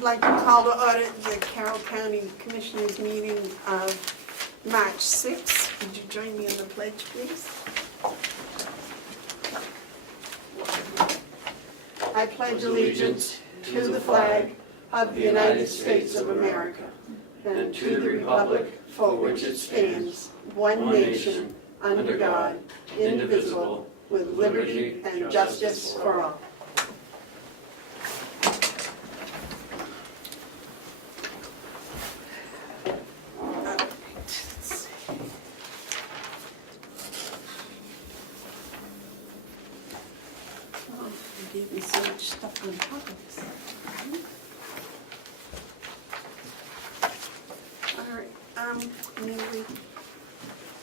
I'd like to call to order the Carroll County Commissioners meeting of March 6th. Would you join me in the pledge, please? I pledge allegiance to the flag of the United States of America and to the republic for which it stands, one nation, under God, indivisible, with liberty and justice for all. Gave me so much stuff on top of this. All right, may we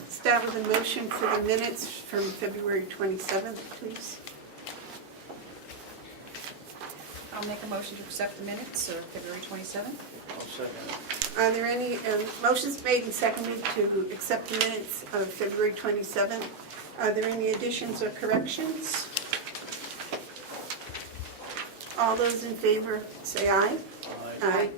start with a motion for the minutes from February 27th, please? I'll make a motion to accept the minutes of February 27th. I'll second. Are there any motions made and seconded to accept the minutes of February 27th? Are there any additions or corrections? All those in favor say aye. Aye.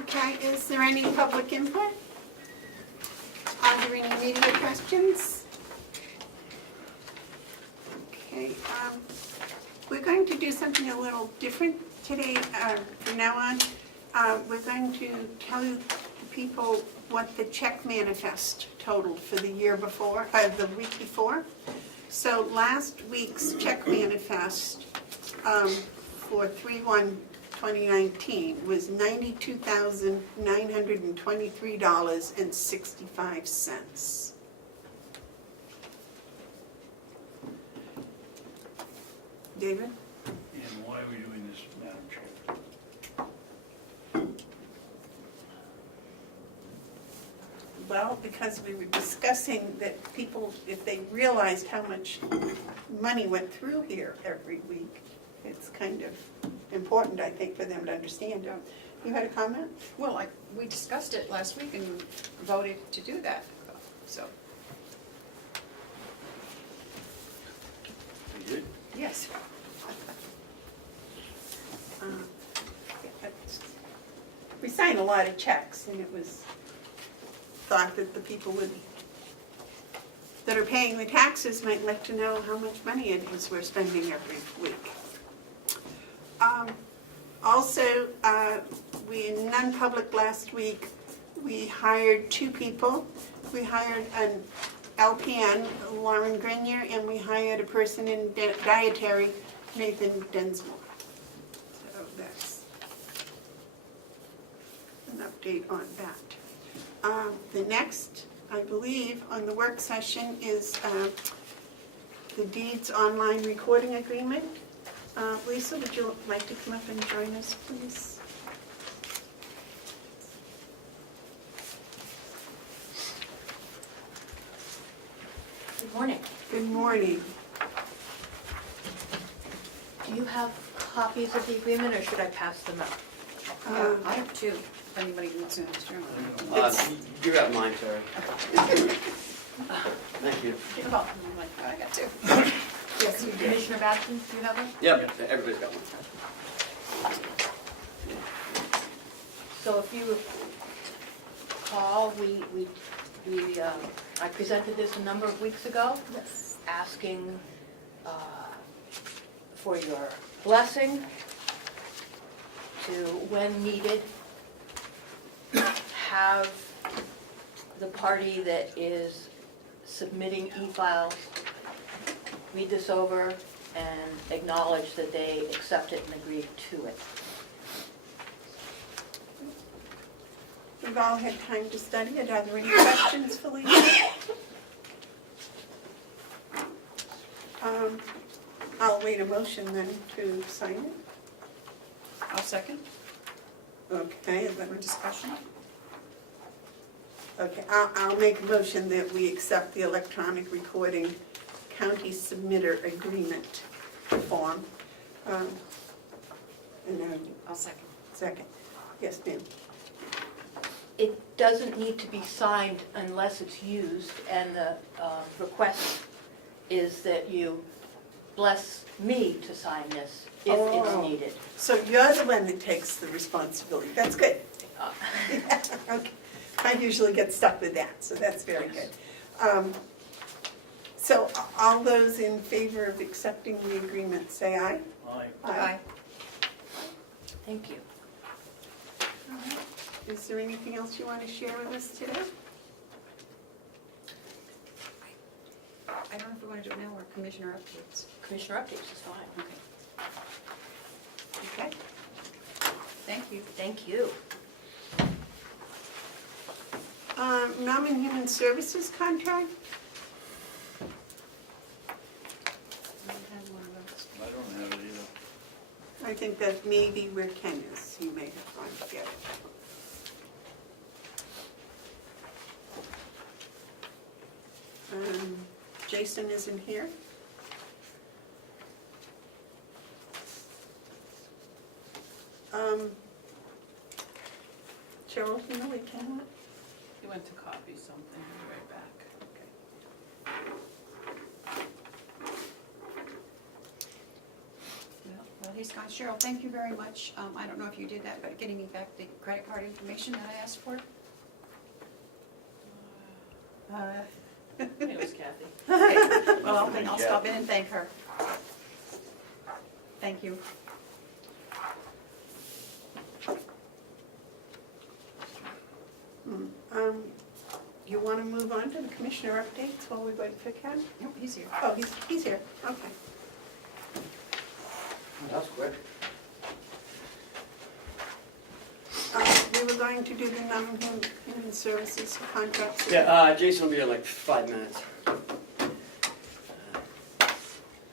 Okay, is there any public input? Are there any media questions? Okay, we're going to do something a little different today, from now on. We're going to tell you people what the check manifest totaled for the year before, the week before. So last week's check manifest for 3/1/2019 was $92,923.65. David? And why are we doing this, Madam Chair? Well, because we were discussing that people, if they realized how much money went through here every week, it's kind of important, I think, for them to understand. You had a comment? Well, we discussed it last week and voted to do that, so, We did? yes. We signed a lot of checks, and it was thought that the people that are paying the taxes might like to know how much money it is we're spending every week. Also, we in non-public last week, we hired 2 people. We hired an LPN, Lauren Grenier, and we hired a person in dietary, Nathan Densmore. So that's an update on that. The next, I believe, on the work session is the deeds online recording agreement. Lisa, would you like to come up and join us, please? Good morning. Good morning. Do you have copies of the agreement, or should I pass them out? Yeah, I have 2, if anybody needs to understand. You got mine, sorry. Thank you. You're welcome. I'm like, oh, I got 2. Yes, you did. Commissioner Babson, do you have one? Yep, everybody's got one. So if you recall, I presented this a number of weeks ago. Yes. Asking for your blessing to, when needed, have the party that is submitting e-files read this over and acknowledge that they accept it and agree to it. We've all had time to study it. Are there any questions, Felicia? I'll wait a motion then to sign it. I'll second. Okay, is that For discussion. okay, I'll make a motion that we accept the electronic recording county submitter agreement form. And then, I'll second. second. Yes, ma'am. It doesn't need to be signed unless it's used, and the request is that you bless me to sign this if Oh. it's needed. So you're the one that takes the responsibility. That's good. Uh, Okay. I usually get stuck with that, so that's very good. So all those in favor of accepting the agreement, say aye. Aye. Aye. Thank you. Is there anything else you want to share with us today? I don't know if we want to do it now or commissioner updates. Commissioner updates is fine. Okay. Okay. Thank you. Thank you. Nom and Human Services contract? We have one of those. I don't have it either. I think that may be where Ken is. He may have gone to get it. Jason isn't here. Cheryl, you know where Ken went? He went to copy something, he'll be right back. Well, he's gone. Cheryl, thank you very much. I don't know if you did that, but getting me back the credit card information that I asked for. It was Kathy. Okay. Well, then I'll stop in and thank her. Thank you. You want to move on to the commissioner updates while we wait for Ken? Nope, he's here. Oh, he's here, okay. That's quick. We were going to do the Nom and Human Services contracts. Yeah, Jason will be in like 5 minutes.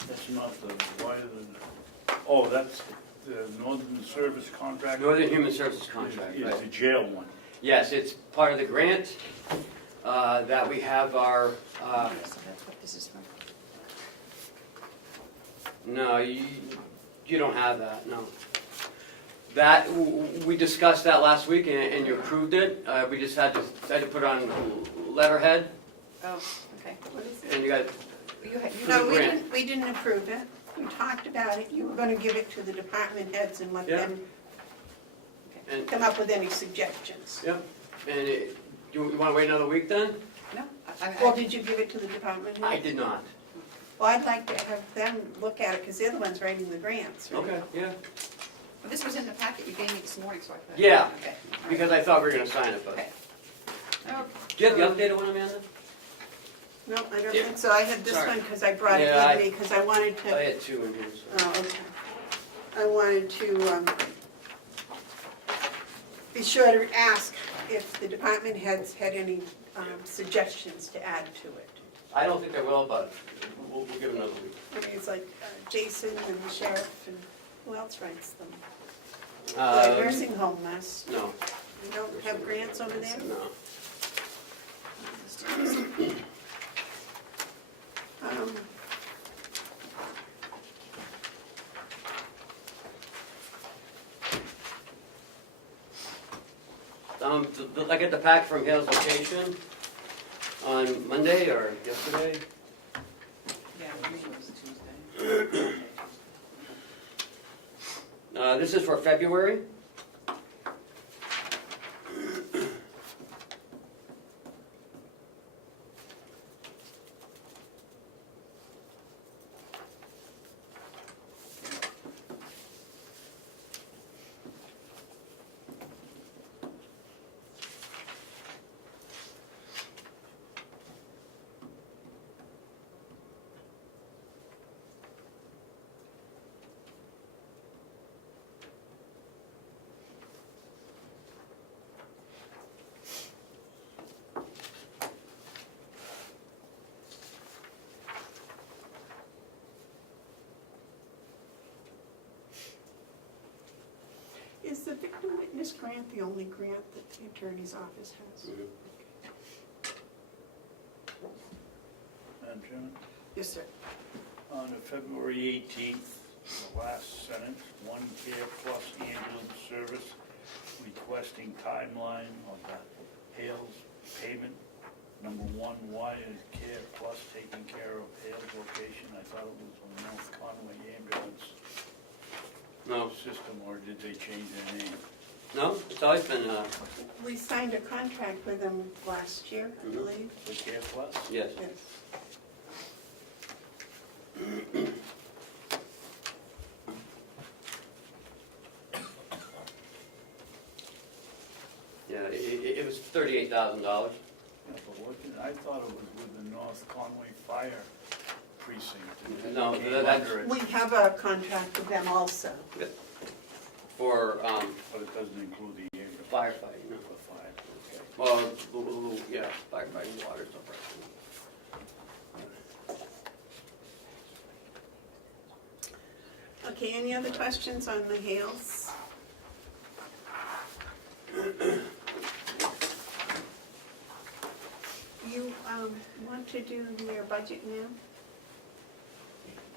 That's not the, why the, oh, that's the Northern Service contract? Northern Human Services contract, Is the right? jail one. Yes, it's part of the grant that we have our, Okay, so that's what this is from. no, you don't have that, no. That, we discussed that last week and you approved it. We just had to put on letterhead Oh, okay. What is it? and you got, You had, you No, the grant. we didn't approve it. We talked about it. You were going to give it to the department heads and let Yeah. them and, come up with any suggestions. yeah, and you want to wait another week then? no, Well, did you give it to the department heads? I did not. Well, I'd like to have them look at it because they're the ones writing the grants, right? Okay, yeah. well, this was in the packet you gave me this morning, so I thought. Yeah, Okay. all right. Because I thought we were going to sign it, but. Okay. Okay. Do you have the updated one, Amanda? No, I don't Yeah. think so. I had this Sorry. one because I brought it Yeah, with me because I wanted I to, had 2 in here, so. oh, okay. I wanted to be sure to ask if the department heads had any suggestions to add to it. I don't think I will, but we'll give it another week. I mean, it's like Jason and the sheriff and who else writes them? The nursing home mess. No, You don't have grants over there? no. I get the pack from Hale's location on Monday or yesterday. Yeah, I think it was Tuesday. This is for February. the victim witness grant the only grant that the attorney's office has? Mhm. Madam Chairman? Yes, sir. On February 18th, the last sentence, One Care Plus ambulance service requesting timeline of the Hales payment. Number one, why is Care Plus taking care of Hales location? I thought it was a North Conway ambulance No, system, or did they change their name? no, it's always been, We signed a contract with them last year, I Mhm. believe. The Care Plus? yes. Yes. Yeah, it was $38,000. Yeah, but I thought it was with the North Conway Fire Precinct. and No, it came that's- under it, We have a contract with them also. For But it doesn't include the ambulance. firefighting, no. The fire, okay. Well, yeah, firefighting, water stuff. Okay, any other questions on the Hales? You want to do your budget now?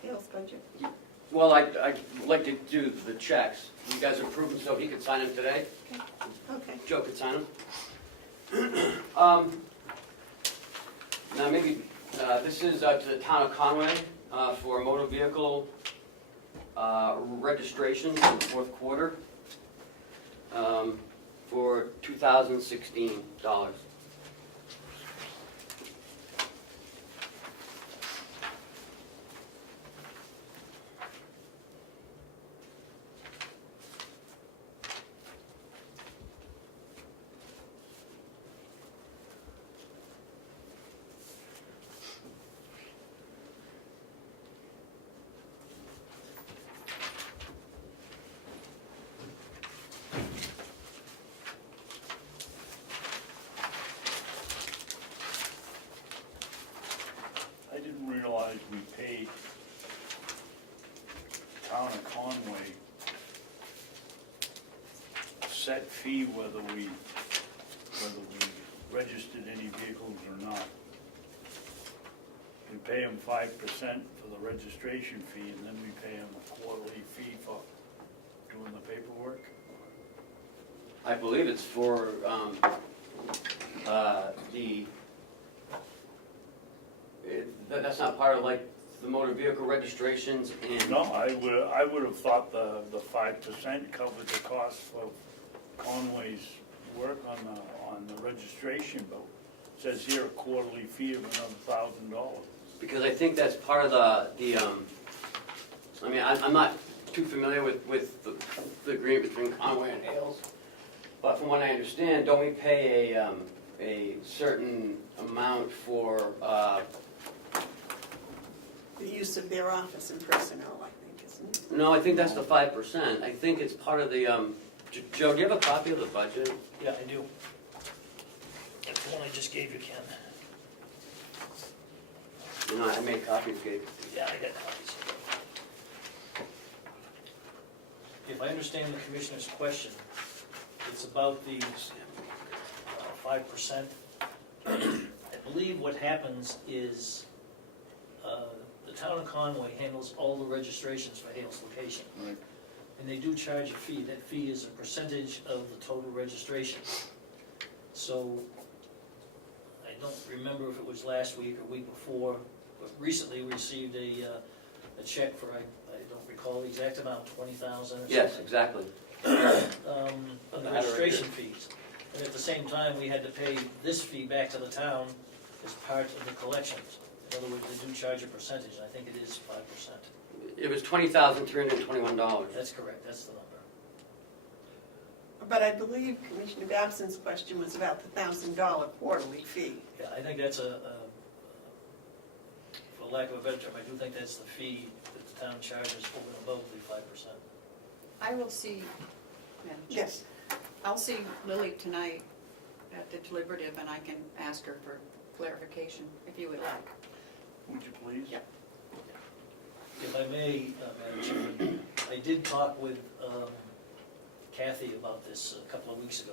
Hales budget? Well, I'd like to do the checks. You guys approve them so he could sign them today? Okay. Joe could sign them. Now maybe, this is to the town of Conway for motor vehicle registration in the fourth quarter for $2,016. I didn't realize we paid town of Conway a set fee whether we registered any vehicles or not. We pay them 5% for the registration fee, and then we pay them a quarterly fee for doing the paperwork. I believe it's for that's not part of like the motor vehicle registrations and... No, I would have thought the 5% covered the cost of Conway's work on the registration, but it says here a quarterly fee of another $1,000. Because I think that's part of I mean, I'm not too familiar with the agreement between Conway and Hales, but from what I understand, don't we pay a certain amount for, The use of their office and personnel, I think, isn't it? no, I think that's the 5%. I think it's part of the, Joe, do you have a copy of the budget? Yeah, I do. That's the one I just gave you, Ken. You know, I made copies, Gabe. Yeah, I got copies. If I understand the commissioner's question, it's about the 5%. I believe what happens is the town of Conway handles all the registrations for Hales location. Right. And they do charge a fee. That fee is a percentage of the total registration. So, I don't remember if it was last week or week before, but recently we received a check for, I don't recall the exact amount, 20,000 or something. Yes, exactly. Of the registration fees. And at the same time, we had to pay this fee back to the town as part of the collections. In other words, they do charge a percentage, and I think it is 5%. It was $20,321. That's correct, that's the number. But I believe Commissioner Babson's question was about the $1,000 quarterly fee. Yeah, I think that's for lack of a better term, I do think that's the fee that the town charges over and above the 5%. I will see, Madam Chair. Yes. I'll see Lily tonight at the deliberative, and I can ask her for clarification, if you would like. Would you please? Yep. If I may, Madam Chairman, I did talk with Kathy about this a couple of weeks ago.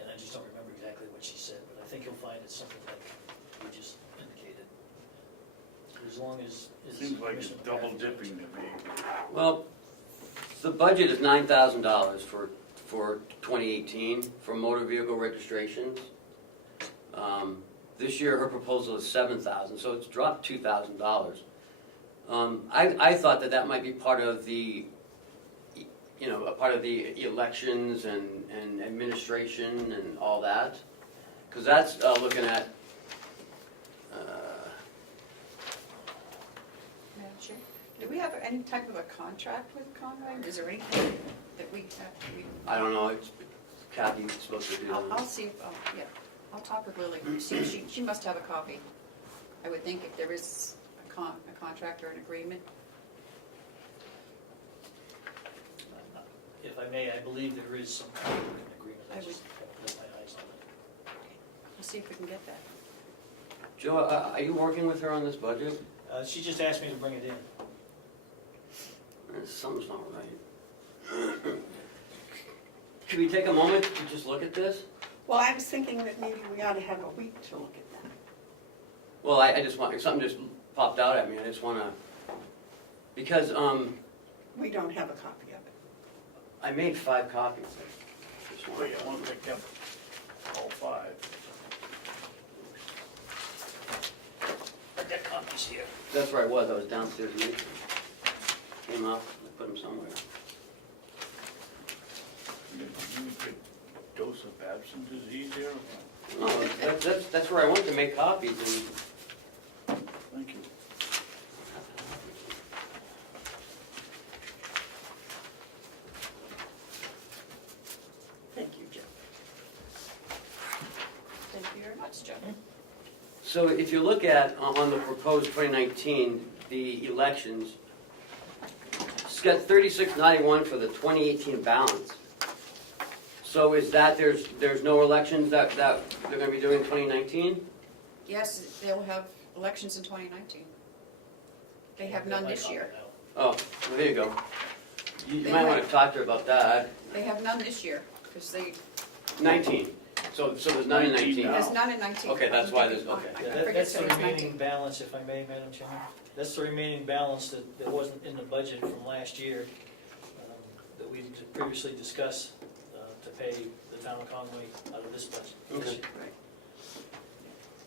And I just don't remember exactly what she said, but I think you'll find it's something like you just indicated. As long as. Seems like it's Commissioner double McCarthy- dipping to me. Well, the budget is $9,000 for 2018 for motor vehicle registrations. This year, her proposal is $7,000, so it's dropped $2,000. I thought that might be part of the, a part of the elections and administration and all that, because that's looking at, Madam Chair, do we have any type of a contract with Comeau? Is there anything that we have, I don't know, it's Kathy's supposed to do that. I'll see if, yeah, I'll talk with Lily, see if she must have a copy. I would think if there is a contract or an agreement. If I may, I believe there is some kind of an agreement. I I just haven't put my eyes on it. We'll see if we can get that. Joe, are you working with her on this budget? She just asked me to bring it in. Something's not right. Could we take a moment to just look at this? Well, I was thinking that maybe we ought to have a week to look at that. Well, I just want, something just popped out at me, I just wanna, because, We don't have a copy of it. I made 5 copies. Just one. Wait, I want to pick up all 5. I've got copies here. That's where I was downstairs making them. Came up, I put them somewhere. You a good dose of Babson disease here? No, that's where I went to make copies and, Thank you. Thank you, Joe. Thank you very much, Joe. so if you look at, on the proposed 2019, the elections, it's got 3691 for the 2018 balance. So is that, there's no elections that they're gonna be doing in 2019? Yes, they'll have elections in 2019. They have none this year. Oh, well, there you go. You They might want have- to talk to her about that. They have none this year, because 19, so there's none in 19. No. there's none in 19. Okay, that's why there's- okay. I Yeah, forget that's to the say it's remaining 19. balance, if I may, Madam Chairman. That's the remaining balance that wasn't in the budget from last year, that we previously discussed to pay the town of Conway out of this budget. Okay. Right.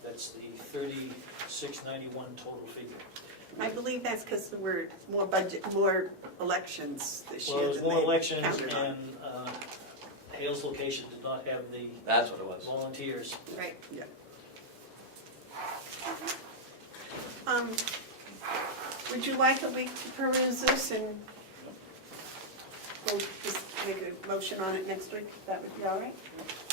That's the 3691 total figure. I believe that's because there were more elections this year Well, there's than more they elections, counted on. and Hales location did not have the That's what it was. volunteers. Right. Would you like a week to peruse this and we'll just make a motion on it next week? That would be all right?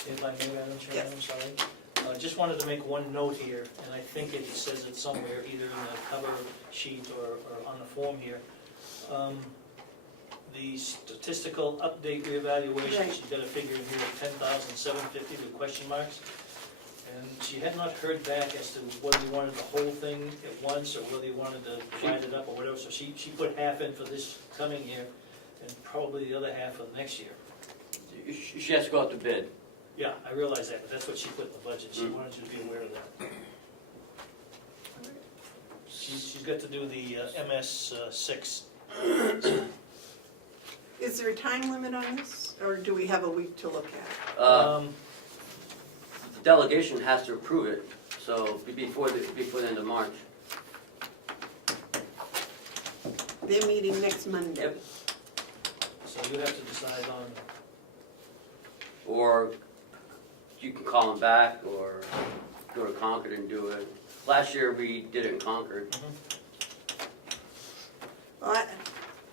If I may, Madam Chairman, I'm sorry. Just wanted to make one note here, and I think it says it somewhere, either in the cover sheet or on the form here. The statistical update reevaluation, Right. she's got a figure in here of 10,750 with question marks. And she had not heard back as to whether you wanted the whole thing at once, or whether you wanted to divide it up or whatever. So she put half in for this coming year, and probably the other half for the next year. She has to go out to bid. Yeah, I realize that, but that's what she put in the budget. She Mm. wanted you to be aware of that. She's got to do the MS6. Is there a time limit on this, or do we have a week to look at? The delegation has to approve it, so before the end of March. They're meeting next Monday. Yep. So you have to decide on, Or you can call them back, or go to Concord and do it. Last year, we did it in Concord. Well,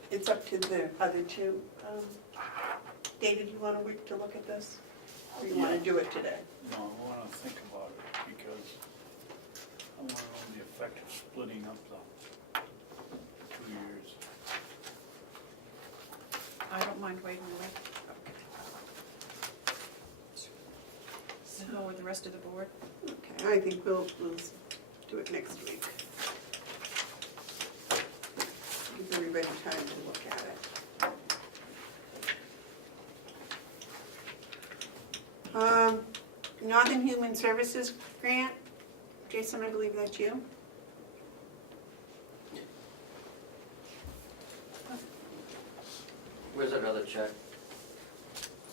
it's up to the other two. David, you want a week to look at this? Or you want to do it today? No, I want to think about it because I want to know the effect of splitting up the 2 years. I don't mind waiting a week. So go with the rest of the board. Okay, I think we'll do it next week. Give everybody time to look at it. Northern Human Services Grant, Jason, I believe that's you? Where's that other check?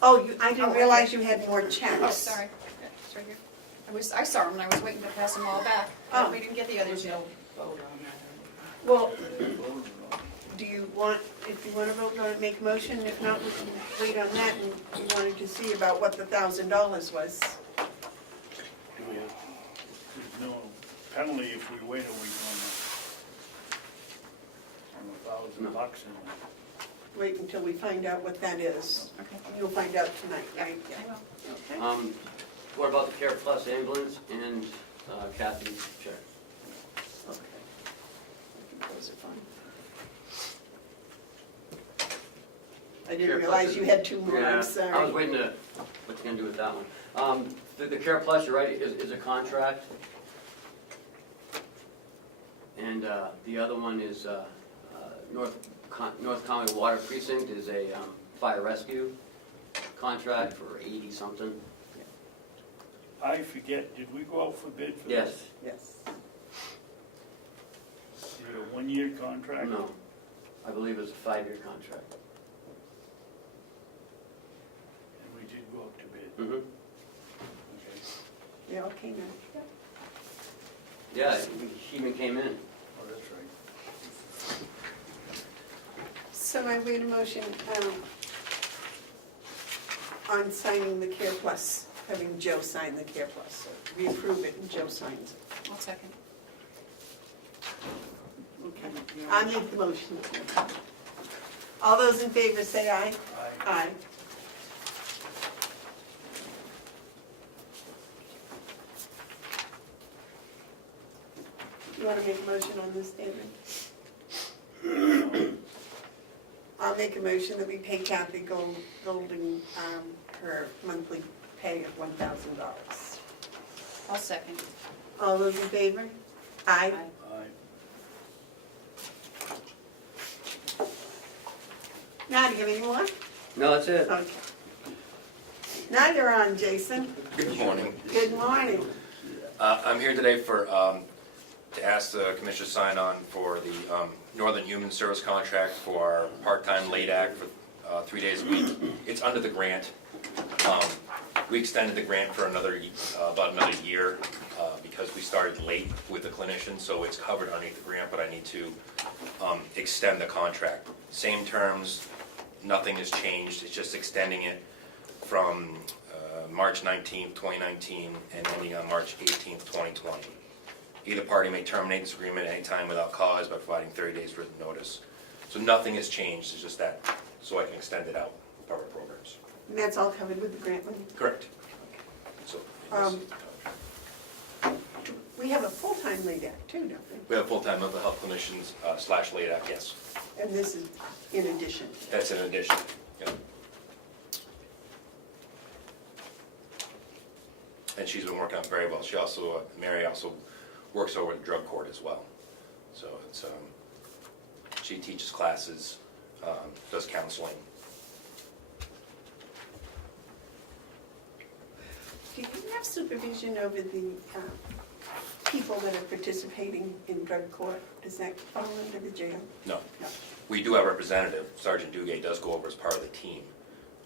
Oh, I didn't Oh, realize you had more checks. Oh, sorry. Yeah, it's right here. I saw them and I was waiting to pass them all back. Oh. We didn't get the others There's yet. no vote on that. Well, They voted on it. do you want, if you want to vote on it, make a motion, if not, we can wait on that, and we wanted to see about what the $1,000 was. Do we have, there's no penalty if we wait a week on the $1,000 in it. Wait until we find out what that is. Okay. You'll find out tonight, right? I will. Okay. What about the Care Plus ambulance and Kathy's check? Okay. I think those are fine. I Care didn't Plus realize is- you had two more, Yeah, I'm I was sorry. waiting to, what you gonna do with that one? The Care Plus, you're right, is a contract. And the other one is North County Water Precinct is a fire rescue contract for 80-something. I forget, did we go out for bid for Yes, this? Yes. Is it a one-year contract? no, I believe it's a 5-year contract. And we did go out to bid, Mm-hmm. okay. Yeah, okay, now. Yeah, he even came in. Oh, that's right. So I made a motion on signing the Care Plus, having Joe sign the Care Plus. So we approve it and Joe signs it. I'll second. Okay. I make the motion. All those in favor say aye. Aye. Aye. You want to make a motion on this, David? I'll make a motion that we pay Kathy Golden her monthly pay of $1,000. I'll second. All those in favor? Aye. Aye. Now, do you have any more? No, that's it. Okay. Now you're on, Jason. Good morning. Good morning. I'm here today to ask the commission to sign on for the Northern Human Service contract for our part-time late act for 3 days a week. It's under the grant. We extended the grant for about another year because we started late with the clinician, so it's covered underneath the grant, but I need to extend the contract. Same terms, nothing has changed, it's just extending it from March 19th, 2019 and ending on March 18th, 2020. Either party may terminate this agreement at any time without cause by providing 30 days written notice. So nothing has changed, it's just that, so I can extend it out for our programs. And that's all covered with the grant money? Correct. So, We have a full-time lead act too, don't we? we have full-time mental health clinicians / late act, yes. And this is in addition. That's in addition. Yep. And she's been working out very well. She also, Mary also works over at the drug court as well. So it's, she teaches classes, does counseling. Do you have supervision over the people that are participating in drug court? Does that fall under the jail? No. No. We do have a representative. Sergeant Dugay does go over as part of the team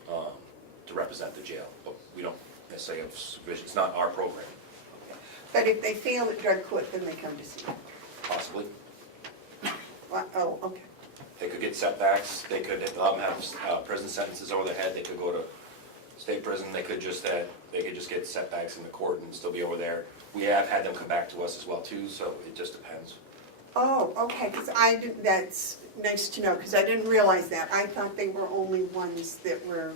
to represent the jail, but we don't necessarily have supervision. It's not our program, But if they fail at drug court, then they come to see you? possibly. Oh, okay. They could get setbacks, they could, if them have prison sentences over their head, they could go to state prison, they could just get setbacks in the court and still be over there. We have had them come back to us as well too, so it just depends. Oh, okay, because that's nice to know, because I didn't realize that. I thought they were only ones that were,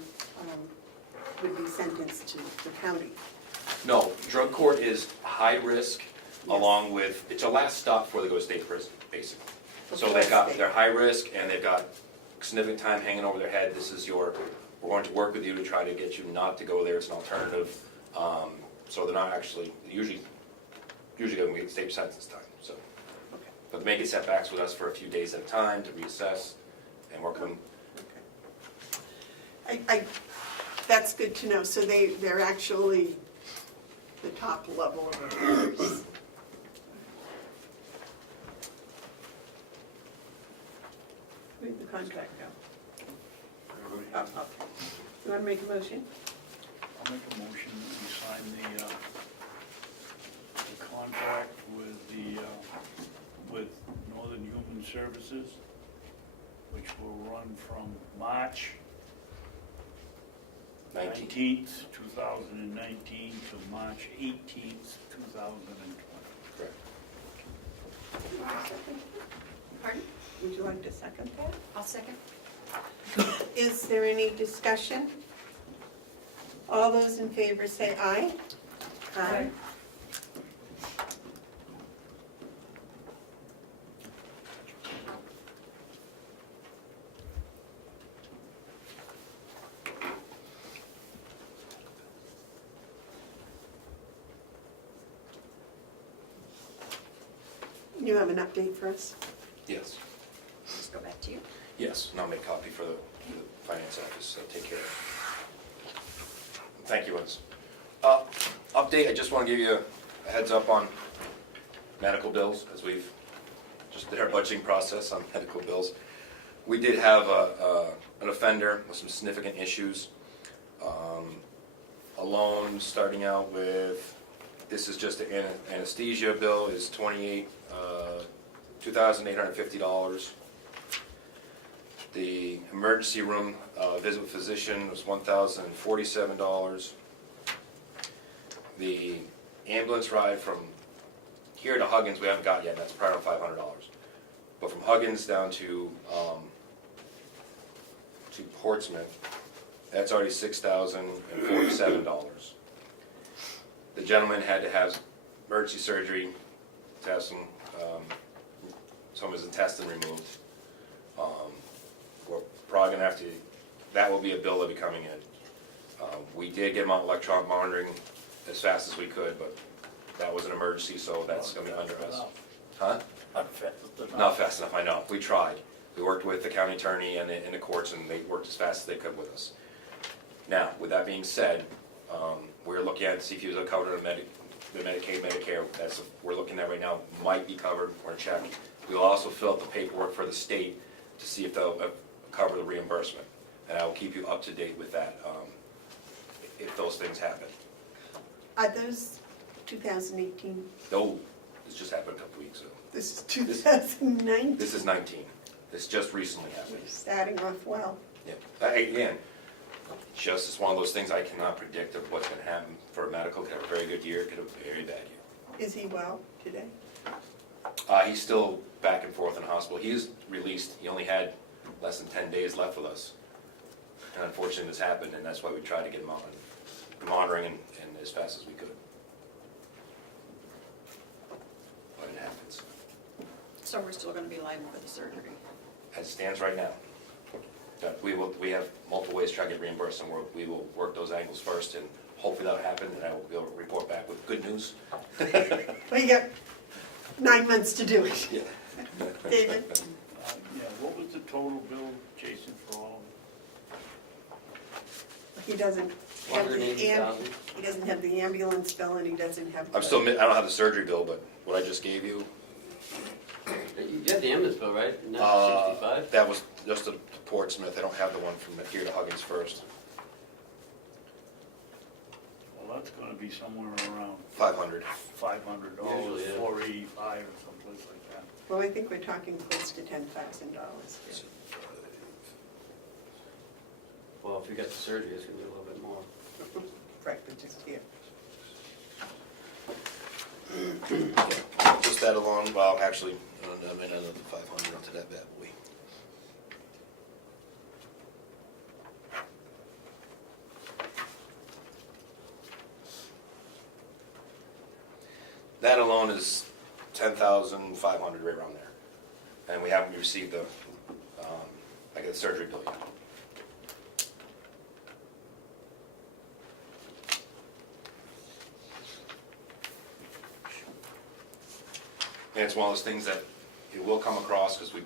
would be sentenced to the county. No, drug court is high risk along with, it's a last stop before they go to state prison, basically. So they're high risk and they've got significant time hanging over their head. This is we're going to work with you to try to get you not to go there. It's an alternative. So they're not actually, usually going to get state sentence time, so. but they may get setbacks with us for a few days at a time to reassess and work them. That's good to know, so they're actually the top level of employers. Where'd the contract go? Oh, okay. You wanna make a motion? I'll make a motion that we sign the contract with Northern Human Services, which will run from March 19th, 2019 to March 18th, 2020. Correct. Pardon? Would you like to second that? I'll second. Is there any discussion? All those in favor say aye. Aye. You have an update for us? Yes. Just go back to you. Yes, and I'll make a copy for the finance office, so take care of it. Thank you, Liz. Update, I just want to give you a heads up on medical bills, as we've just did our budgeting process on medical bills. We did have an offender with some significant issues. A loan starting out with, this is just an anesthesia bill, is $2,850. The emergency room visit with physician was $1,047. The ambulance ride from here to Huggins, we haven't got yet, and that's probably $500. But from Huggins down to Portsmouth, that's already $6,047. The gentleman had to have emergency surgery to have some of his intestine removed. We're probably gonna have to, that will be a bill that'll be coming in. We did get him on electronic monitoring as fast as we could, but that was an emergency, so that's gonna be under us. Huh? Not fast enough. Not fast enough, I know. We tried. We worked with the county attorney and the courts, and they worked as fast as they could with us. Now, with that being said, we're looking at, see if he was covered under the Medicaid, Medicare. That's, we're looking at right now, might be covered, we're in check. We'll also fill out the paperwork for the state to see if they'll cover the reimbursement. And I will keep you up to date with that, if those things happen. Are those 2018? No, this just happened a couple weeks ago. This is 2019. This is 19. This just recently happened. We're starting off well. Yeah, again, just it's one of those things I cannot predict of what's gonna happen for a medical. Could have a very good year, could have a very bad year. Is he well today? He's still back and forth in the hospital. He is released. He only had less than 10 days left with us. And unfortunately this happened, and that's why we tried to get him on monitoring and as fast as we could. But it happens. So we're still gonna be liable for the surgery. As it stands right now. We have multiple ways to try to get reimbursed, and we will work those angles first, and hopefully that'll happen, and I will be able to report back with good news. Well, you got 9 months to do it. Yeah. David? Yeah, what was the total bill, Jason, for all He doesn't have the, $180,000. he doesn't have the ambulance bill and he doesn't have. I don't have the surgery bill, but what I just gave you, You have the ambulance bill, right? And that's 65? that was just to Portsmouth. I don't have the one from here to Huggins first. Well, that's gonna be somewhere around $500. $500, Usually, yeah. $485 or someplace like that. Well, I think we're talking close to $10,000. Well, if you got the surgery, it's gonna be a little bit more. Right, but just here. Just that alone, well, actually, I may not have the 500 onto that bad boy. That alone is 10,500, right around there. And we haven't received the, I got the surgery bill yet. And it's one of those things that it will come across, because we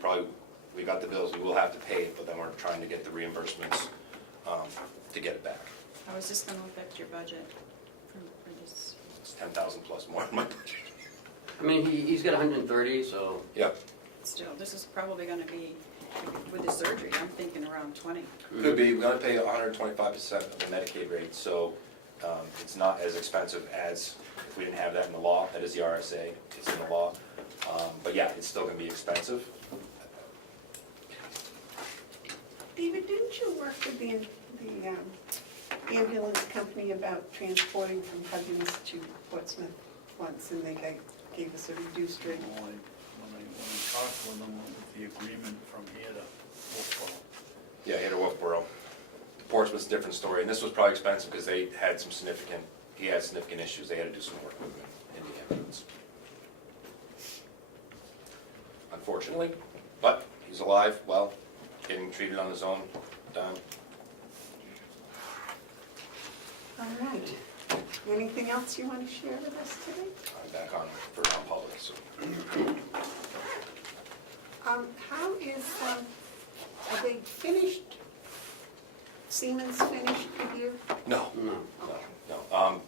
got the bills, we will have to pay it, but then we're trying to get the reimbursements to get it back. How is this gonna affect your budget for this? It's 10,000 plus more in my budget. I mean, he's got 130, so Yep, Still, this is probably gonna be, with the surgery, I'm thinking around 20. could be, we're gonna pay 125% of the Medicaid rate, so it's not as expensive as if we didn't have that in the law. That is the RSA, it's in the law. But yeah, it's still gonna be expensive. David, didn't you work with the ambulance company about transporting from Huggins to Portsmouth once, and they gave us a reduced rate? When I talked with them with the agreement from here to Wolfboro. Yeah, here to Wolfboro. Portsmouth's a different story, and this was probably expensive because he had significant issues. They had to do some work with him in the ambulance. Unfortunately, but he's alive, well, getting treated on his own, done. All right. Anything else you want to share with us today? I'm back on for non-public, so. How is, are they finished? Siemens finished with you? No, no. no.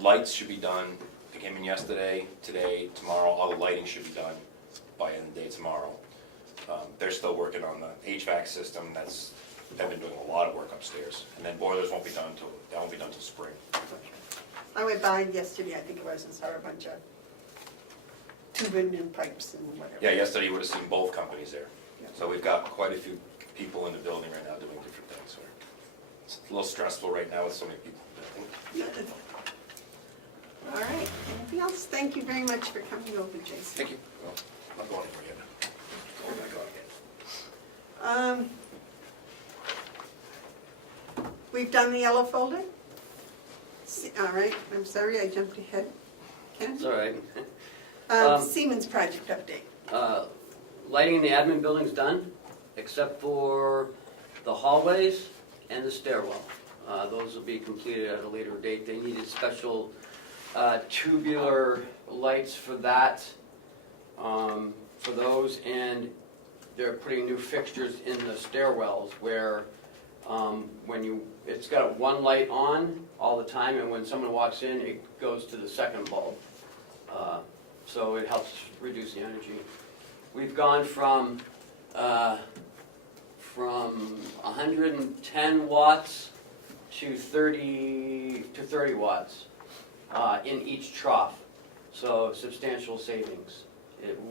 Lights should be done. They came in yesterday, today, tomorrow. All the lighting should be done by end of the day tomorrow. They're still working on the HVAC system. They've been doing a lot of work upstairs. And then boilers won't be done till spring. I went by yesterday, I think it was, and saw a bunch of tubing and pipes and whatever. Yeah, yesterday you would have seen both companies there. Yeah. So we've got quite a few people in the building right now doing different things. So it's a little stressful right now with so many people. All right, anything else? Thank you very much for coming over, Jason. Thank you. Well, I'm not going anywhere yet. Oh my God. We've done the yellow folder? All right, I'm sorry, I jumped ahead. Ken? It's all right. Siemens project update. Lighting in the admin building's done, except for the hallways and the stairwell. Those will be completed at a later date. They needed special tubular lights for that, for those, and they're putting new fixtures in the stairwells where it's got one light on all the time, and when someone walks in, it goes to the second bulb. So it helps reduce the energy. We've gone from 110 watts to 30 watts in each trough. So substantial savings.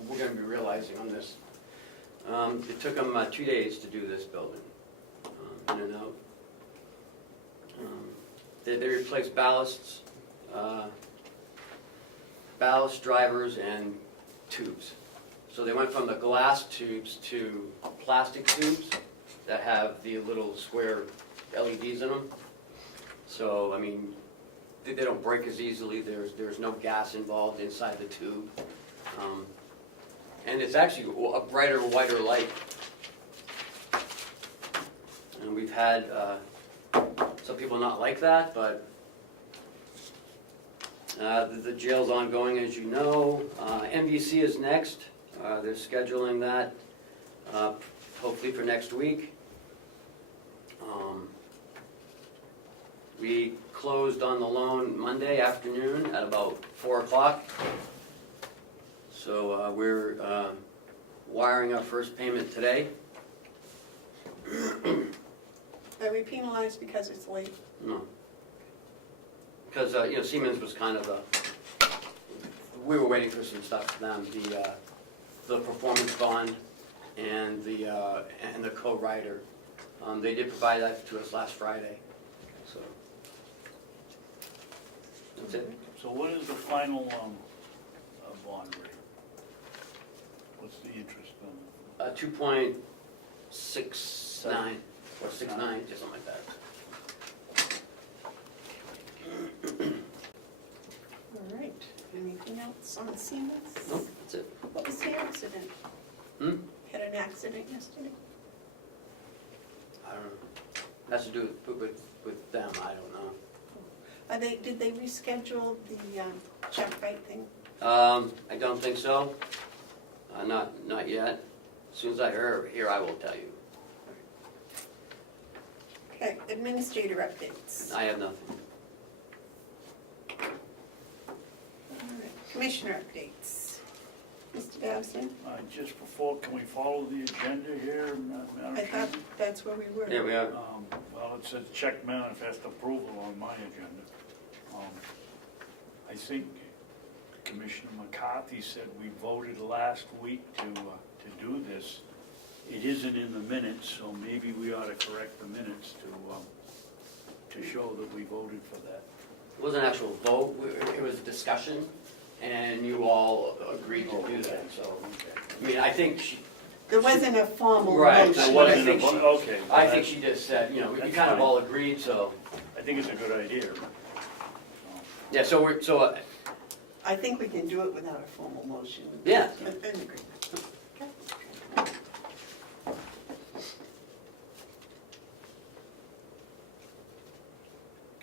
We're going to be realizing on this. It took them 2 days to do this building, in and out. They replaced ballasts, ballast drivers, and tubes. So they went from the glass tubes to plastic tubes that have the little square LEDs in them. So, I mean, they don't break as easily. There's no gas involved inside the tube. And it's actually a brighter, whiter light. And we've had some people not like that, but the jail's ongoing, as you know. MVC is next. They're scheduling that hopefully for next week. We closed on the loan Monday afternoon at about 4 o'clock. So we're wiring our first payment today. Are we penalized because it's late? No. Because, Siemens was kind of we were waiting for some stuff from them, the performance bond and the co-rider. They did provide that to us last Friday, so. That's it. So what is the final bond rate? What's the interest on 2.69 or 69, just something like that. All right, anything else on Siemens? No, that's it. What was the accident? Had an accident yesterday? I don't know. Has to do with them, I don't know. Did they reschedule the check fight thing? I don't think so. Not yet. As soon as I hear, I will tell you. Okay, administrator updates. I have nothing. All right, commissioner updates. Mr. Babson, Just before, can we follow the agenda here, Madam I thought Chairman? that's where we were. Yeah, we are. Well, it says check manifest approval on my agenda. I think Commissioner McCarthy said we voted last week to do this. It isn't in the minutes, so maybe we ought to correct the minutes to show that we voted for that. It wasn't an actual vote, it was a discussion, and you all agreed to do that, so. I mean, I think she, There wasn't a formal Right, motion. I It what wasn't think a she- okay. I think she just said, you know, we That's kind of fine. all agreed, so. I think it's a good idea. Yeah, so I think we can do it without a formal motion. Yeah. An agreement.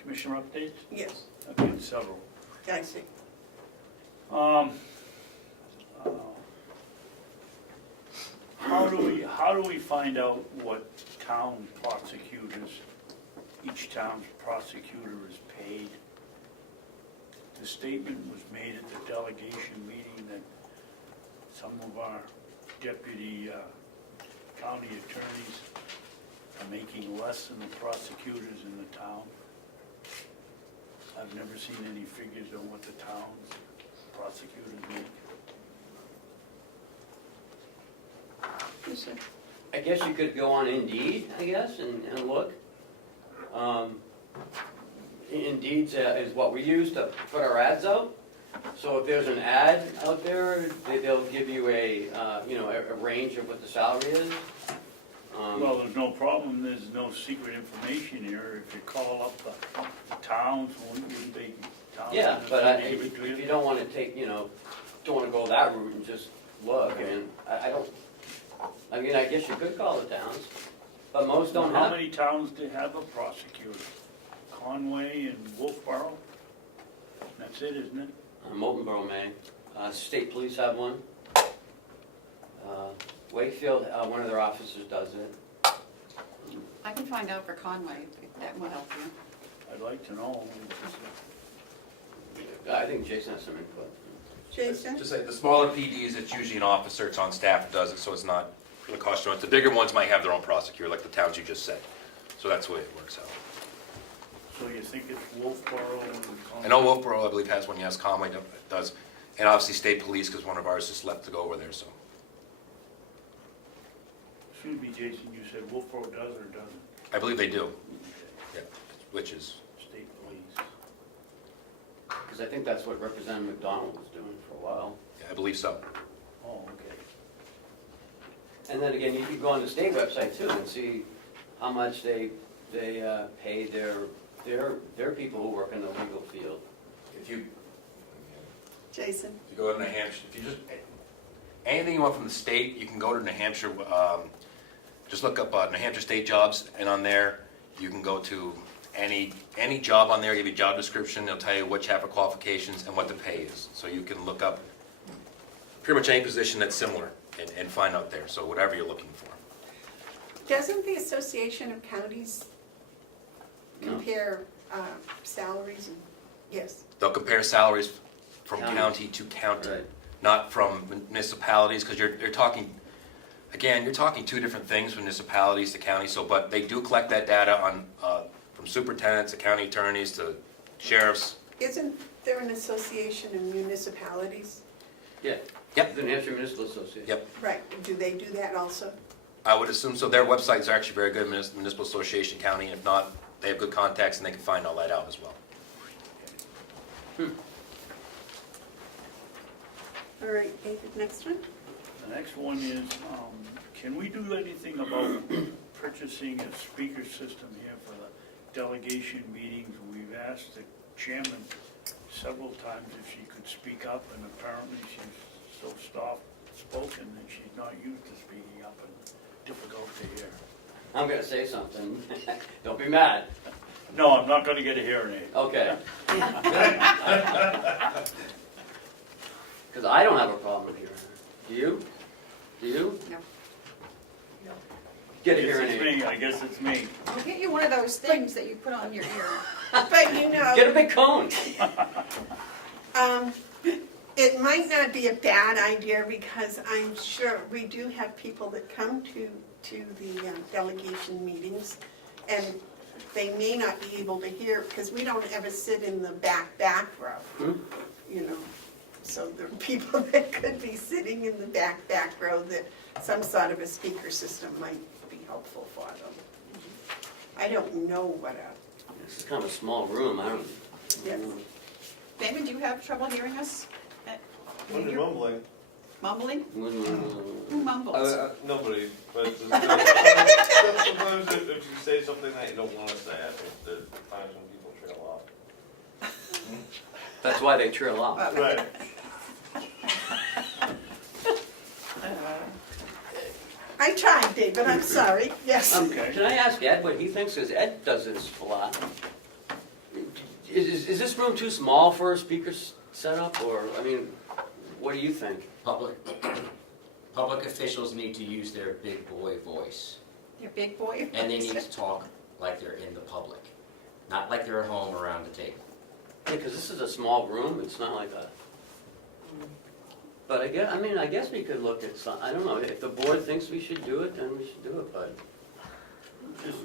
Commissioner updates? Yes, Okay, several. I see. How do we find out what town prosecutors, each town's prosecutor is paid? The statement was made at the delegation meeting that some of our deputy county attorneys are making less than the prosecutors in the town. I've never seen any figures on what the town's prosecutors make. Yes, sir. I guess you could go on Indeed, I guess, and look. Indeed is what we use to put our ads out. So if there's an ad out there, they'll give you a range of what the salary is. Well, there's no problem, there's no secret information here. If you call up the towns, wouldn't they? Yeah, but if you don't want to take, don't want to go that route and just look, and I mean, I guess you could call the towns, but most don't How have. many towns do have a prosecutor? Conway and Wolfboro? That's it, isn't it? Moultonboro may. State police have one. Wakefield, one of their officers does it. I can find out for Conway, if that will help you. I'd like to know. I think Jason has some input. Jason? Just like the smaller PDs, it's usually an officer, it's on staff that does it, so it's not gonna cost you much. The bigger ones might have their own prosecutor, like the towns you just said. So that's the way it works out. So you think it's Wolfboro and Conway? I know Wolfboro, I believe, has one, yes, Conway does, and obviously state police, because one of ours just left to go over there, so. Excuse me, Jason, you said Wolfboro does or doesn't? I believe they do, yeah, which is, State police. Because I think that's what Representative McDonald was doing for a while. yeah, I believe so. Oh, okay. And then again, you could go on the state website too and see how much they pay their people who work in the legal field. If you Jason? go to New Hampshire, if you just, anything you want from the state, you can go to New Hampshire, just look up New Hampshire state jobs, and on there, you can go to any job on there, give you a job description, they'll tell you what you have for qualifications and what the pay is. So you can look up pretty much any position that's similar and find out there, so whatever you're looking for. Doesn't the Association of Counties No. compare salaries? And yes. They'll compare salaries from County. county to county, Right. not from municipalities, because you're talking, again, you're talking two different things, municipalities to county, so, but they do collect that data on, from superintendents to county attorneys to sheriffs. Isn't there an association of municipalities? Yeah. Yep. The New Hampshire Municipal Association. Yep, Right, do they do that also? I would assume so. Their websites are actually very good, Municipal Association County, and if not, they have good contacts and they can find all that out as well. All right, David, next one? The next one is, can we do anything about purchasing a speaker system here for the delegation meetings? We've asked the chairman several times if she could speak up, and apparently she's so soft-spoken that she's not used to speaking up and difficult to hear. I'm gonna say something. Don't be mad. No, I'm not gonna get a hearing aid. Okay. Because I don't have a problem with hearing her. Do you? Do you? No. Get a Guess hearing it's aid. me, I guess it's me. I'll get you one of those things that you put on your ear. But you know. Get a big cone. It might not be a bad idea because I'm sure we do have people that come to the delegation meetings and they may not be able to hear because we don't ever sit in the back row, you know. So there are people that could be sitting in the back row that some sort of a speaker system might be helpful for them. I don't know what This is kind of a small room, I don't. Yes. Damon, do you have trouble hearing us? What is mumbling? Mumbling? Who Mm. mumbles? Nobody, but sometimes if you say something that you don't want to say, I think there's times when people trail off. That's why they trail off. Right. I tried, David, I'm sorry, yes. Okay. Can I ask Ed what he thinks, because Ed does this a lot. Is this room too small for a speaker setup, or, I mean, what do you think? Public officials need to use their big boy voice, Your big boy? and they need to talk like they're in the public, not like they're at home around the table. Yeah, because this is a small room, it's not like a... But I guess we could look at some, I don't know, if the board thinks we should do it, then we should do it, but Just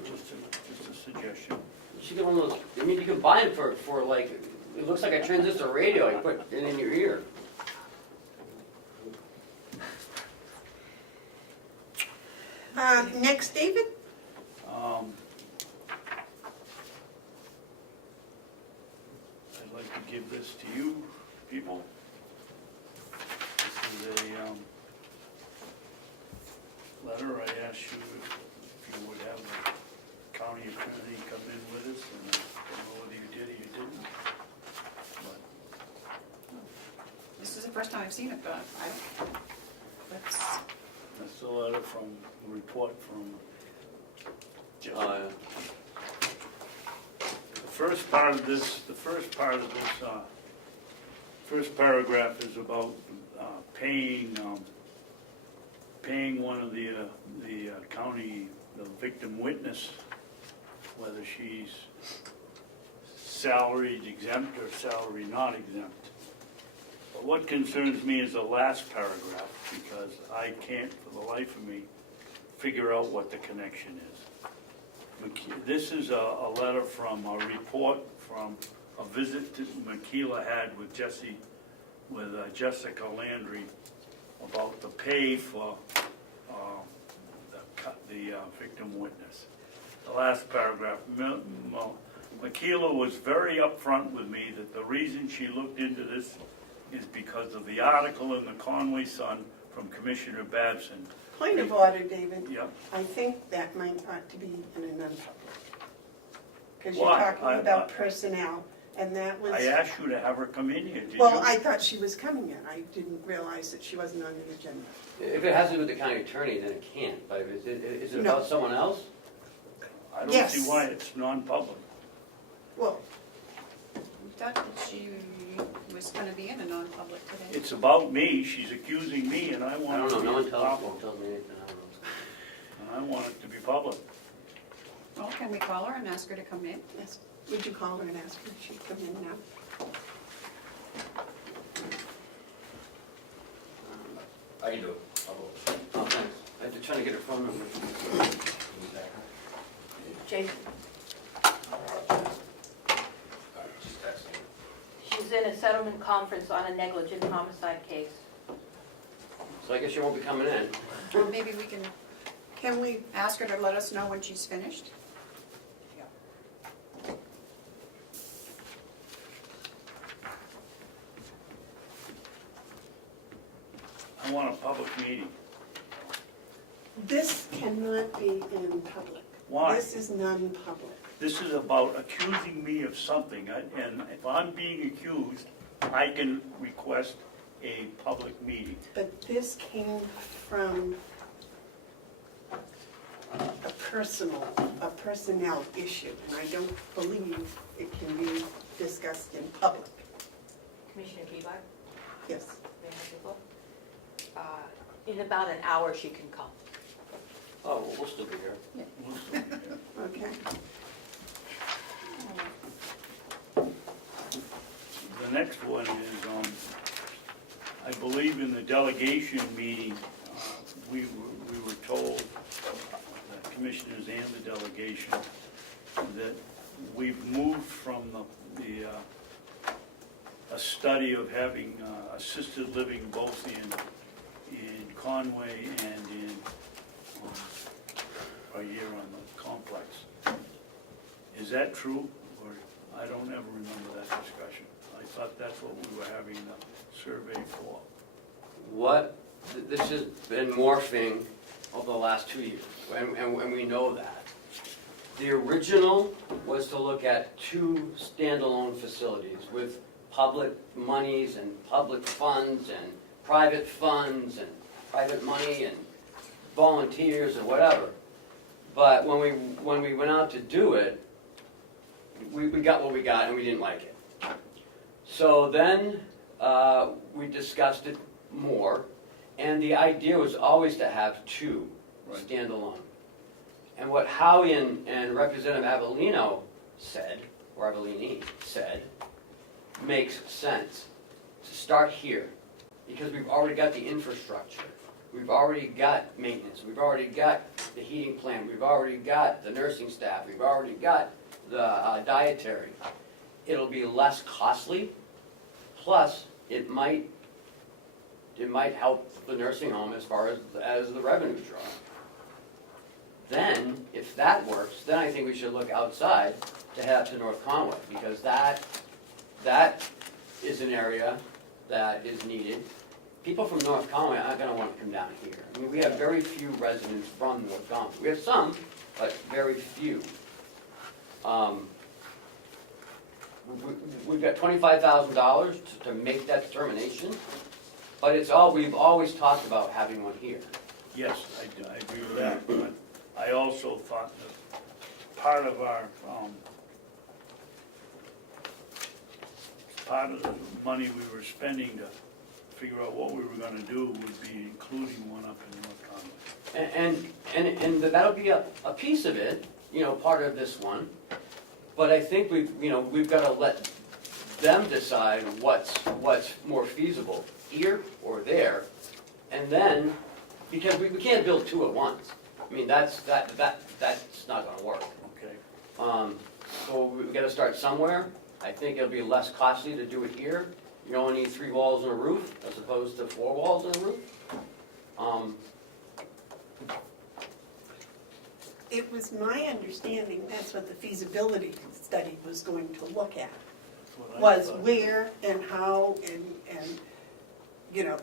a suggestion. you should get one of those, I mean, you can buy it for like, it looks like a transistor radio, you put it in your ear. Next, David? I'd like to give this to you, people. This is a letter. I asked you if you would have the county attorney come in with us, and I don't know whether you did or you didn't. But This is the first time I've seen it, but let's, that's the letter from, the report from Jeff. The first paragraph is about paying one of the county, the victim witness, whether she's salaried exempt or salary not exempt. But what concerns me is the last paragraph, because I can't for the life of me figure out what the connection is. This is a letter from a report from a visit that Makila had with Jessica Landry about the pay for the victim witness. The last paragraph, Makila was very upfront with me that the reason she looked into this is because of the article in the Conway Sun from Commissioner Babson. Point of order, David. Yep. I think that might ought to be in a non-public. Because you're Why? talking about personnel, and that was... I asked you to have her come in here, did you? Well, I thought she was coming in. I didn't realize that she wasn't on the agenda. If it has to do with the county attorney, then it can't, but is it No. about someone else? I don't Yes. see why it's non-public. Well, we thought that she was gonna be in a non-public today. It's about me, she's accusing me, and I I want don't it know, to no be one public. tells me anything, I don't know. And I want it to be public. Well, can we call her and ask her to come in? yes. Would you call her and ask her if she'd come in now? I can do it. I'll go. Oh, thanks. I'm just trying to get her phone number. Jason, Alright, she's texting. she's in a settlement conference on a negligent homicide case. So I guess you won't be coming in. Or maybe we can Can we, ask her to let us know when she's finished? I want a public meeting. this cannot be in public. Why? This is non-public. This is about accusing me of something, and if I'm being accused, I can request a public meeting. But this came from a personnel issue, and I don't believe it can be discussed in public. Commissioner Bevard, Yes. Mayor Hinkle. In about an hour, she can come. Oh, well, we'll still be here. Okay. The next one is, I believe in the delegation meeting, we were told, the commissioners and the delegation, that we've moved from a study of having assisted living both in Conway and in, right here on the complex. Is that true? Or I don't ever remember that discussion. I thought that's what we were having the survey for. This has been morphing over the last 2 years, and we know that. The original was to look at 2 standalone facilities with public monies and public funds and private money and volunteers and whatever. But when we went out to do it, we got what we got and we didn't like it. So then we discussed it more, and the idea was always to have 2 standalone. And what Howie and Representative Avellino said, or Avellini said, makes sense. To start here, because we've already got the infrastructure. We've already got maintenance. We've already got the heating plant. We've already got the nursing staff. We've already got the dietary. It'll be less costly. Plus, it might help the nursing home as far as the revenue draw. Then, if that works, then I think we should look outside to head up to North Conway, because that is an area that is needed. People from North Conway aren't going to want to come down here. I mean, we have very few residents from North Conway. We have some, but very few. We've got $25,000 to make that determination, but we've always talked about having one here. Yes, I agree with that, but I also thought that part of the money we were spending to figure out what we were gonna do would be including one up in North Conway. And that'll be a piece of it, part of this one. But I think we've got to let them decide what's more feasible, here or there. And then, because we can't build 2 at once. I mean, that's not gonna work. Okay. So we've got to start somewhere. I think it'll be less costly to do it here. You only need 3 walls and a roof as opposed to 4 walls and a roof. It was my understanding that's what the feasibility study was going to look at, That's what I was thought. where and how and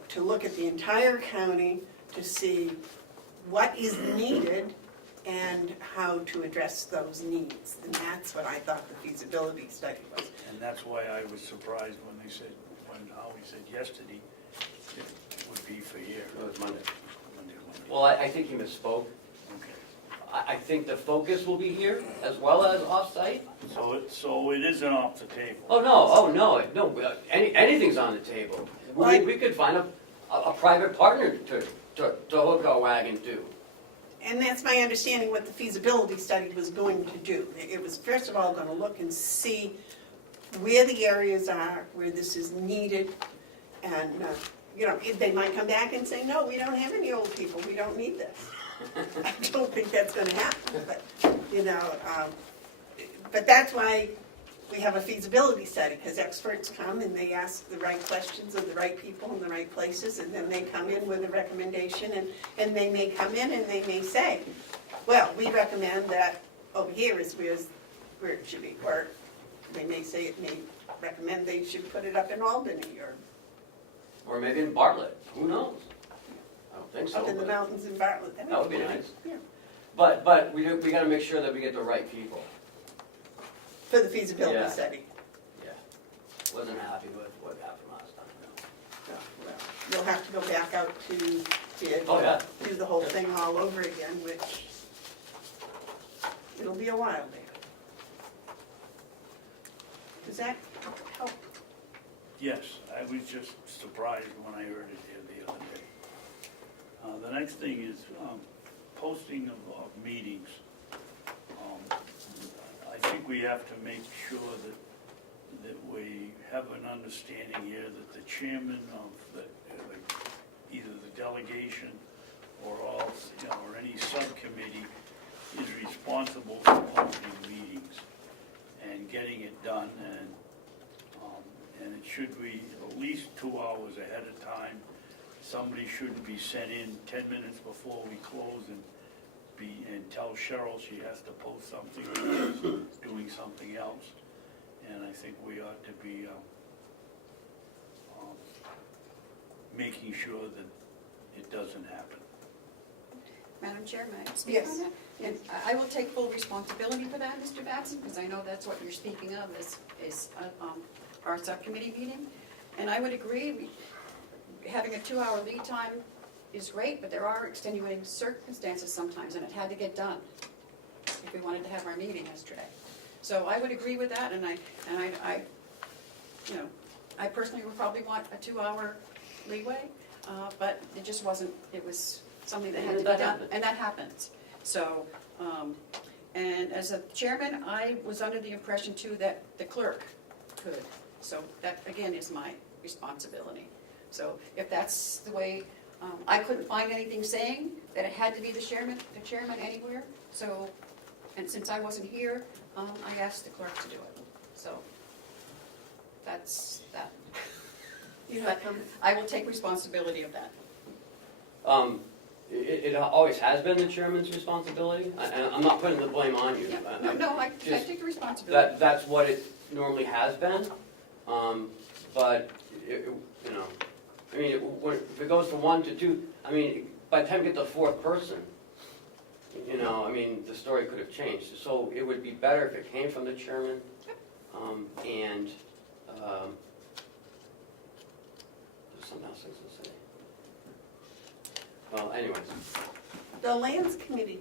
to look at the entire county to see what is needed and how to address those needs. And that's what I thought the feasibility study was. And that's why I was surprised when Howie said yesterday, it would be for here. It was Monday. Monday. Well, I think he misspoke. Okay. I think the focus will be here as well as off-site. So it isn't off the table? Oh, no, anything's on the table. We could find a private partner to hook our wagon to. And that's my understanding what the feasibility study was going to do. It was first of all going to look and see where the areas are, where this is needed. And, they might come back and say, no, we don't have any old people, we don't need this. I don't think that's going to happen, but that's why we have a feasibility study, because experts come and they ask the right questions of the right people in the right places, and then they come in with a recommendation, and they may come in and they may say, well, we recommend that over here is where it should be, or they may say it may recommend they should put it up in Albany, Or maybe in Bartlett, who knows? I don't think so. up in the but- mountains in Bartlett. That would be nice. Yeah. But we got to make sure that we get the right people. For the feasibility Yeah. study. Yeah. Wasn't happy with what happened last time, no. Well, you'll have to go back out to bid. Oh, yeah. Do the whole thing all over again, which it'll be a while there. Does that help? Yes, I was just surprised when I heard it here the other day. The next thing is posting of meetings. I think we have to make sure that we have an understanding here that the chairman of either the delegation or all, or any subcommittee is responsible for posting meetings and getting it done, and it should be at least 2 hours ahead of time. Somebody shouldn't be sent in 10 minutes before we close and tell Cheryl she has to post something or she's doing something else. And I think we ought to be making sure that it doesn't happen. Madam Chair, may I speak Yes. on that? And I will take full responsibility for that, Mr. Babson, because I know that's what you're speaking of, is our subcommittee meeting. And I would agree, having a 2-hour lead time is great, but there are extenuating circumstances sometimes, and it had to get done if we wanted to have our meeting yesterday. So I would agree with that, and I I personally would probably want a 2-hour leeway, but it just wasn't, it was something that had to be That done, happened. and that happens. So, and as a chairman, I was under the impression too that the clerk could. So that, again, is my responsibility. So if that's the way, I couldn't find anything saying that it had to be the chairman anywhere. So, and since I wasn't here, I asked the clerk to do it. So that's that. But I will take responsibility of that. It always has been the chairman's responsibility. I'm not putting the blame on you. Yeah. No, I just- take the responsibility. That's what it normally has been. But, I mean, if it goes from 1 to 2, I mean, by the time you get the 4th person, I mean, the story could have changed. So it would be better if it came from the chairman. And there's something else I was going to say. Well, anyways. The Lands Committee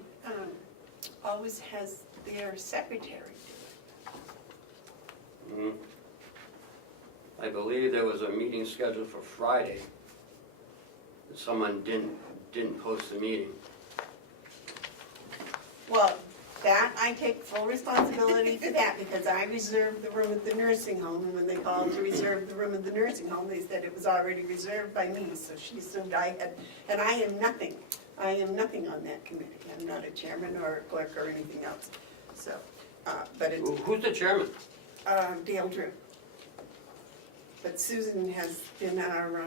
always has their secretary do it. I believe there was a meeting scheduled for Friday. Someone didn't post the meeting. Well, that, I take full responsibility for that, because I reserved the room at the nursing home, and when they called to reserve the room at the nursing home, they said it was already reserved by me, so she assumed I had, and I am nothing. I am nothing on that committee. I'm not a chairman or a clerk or anything else, so, but it's, Who's the chairman? Dale Drew. But Susan has been our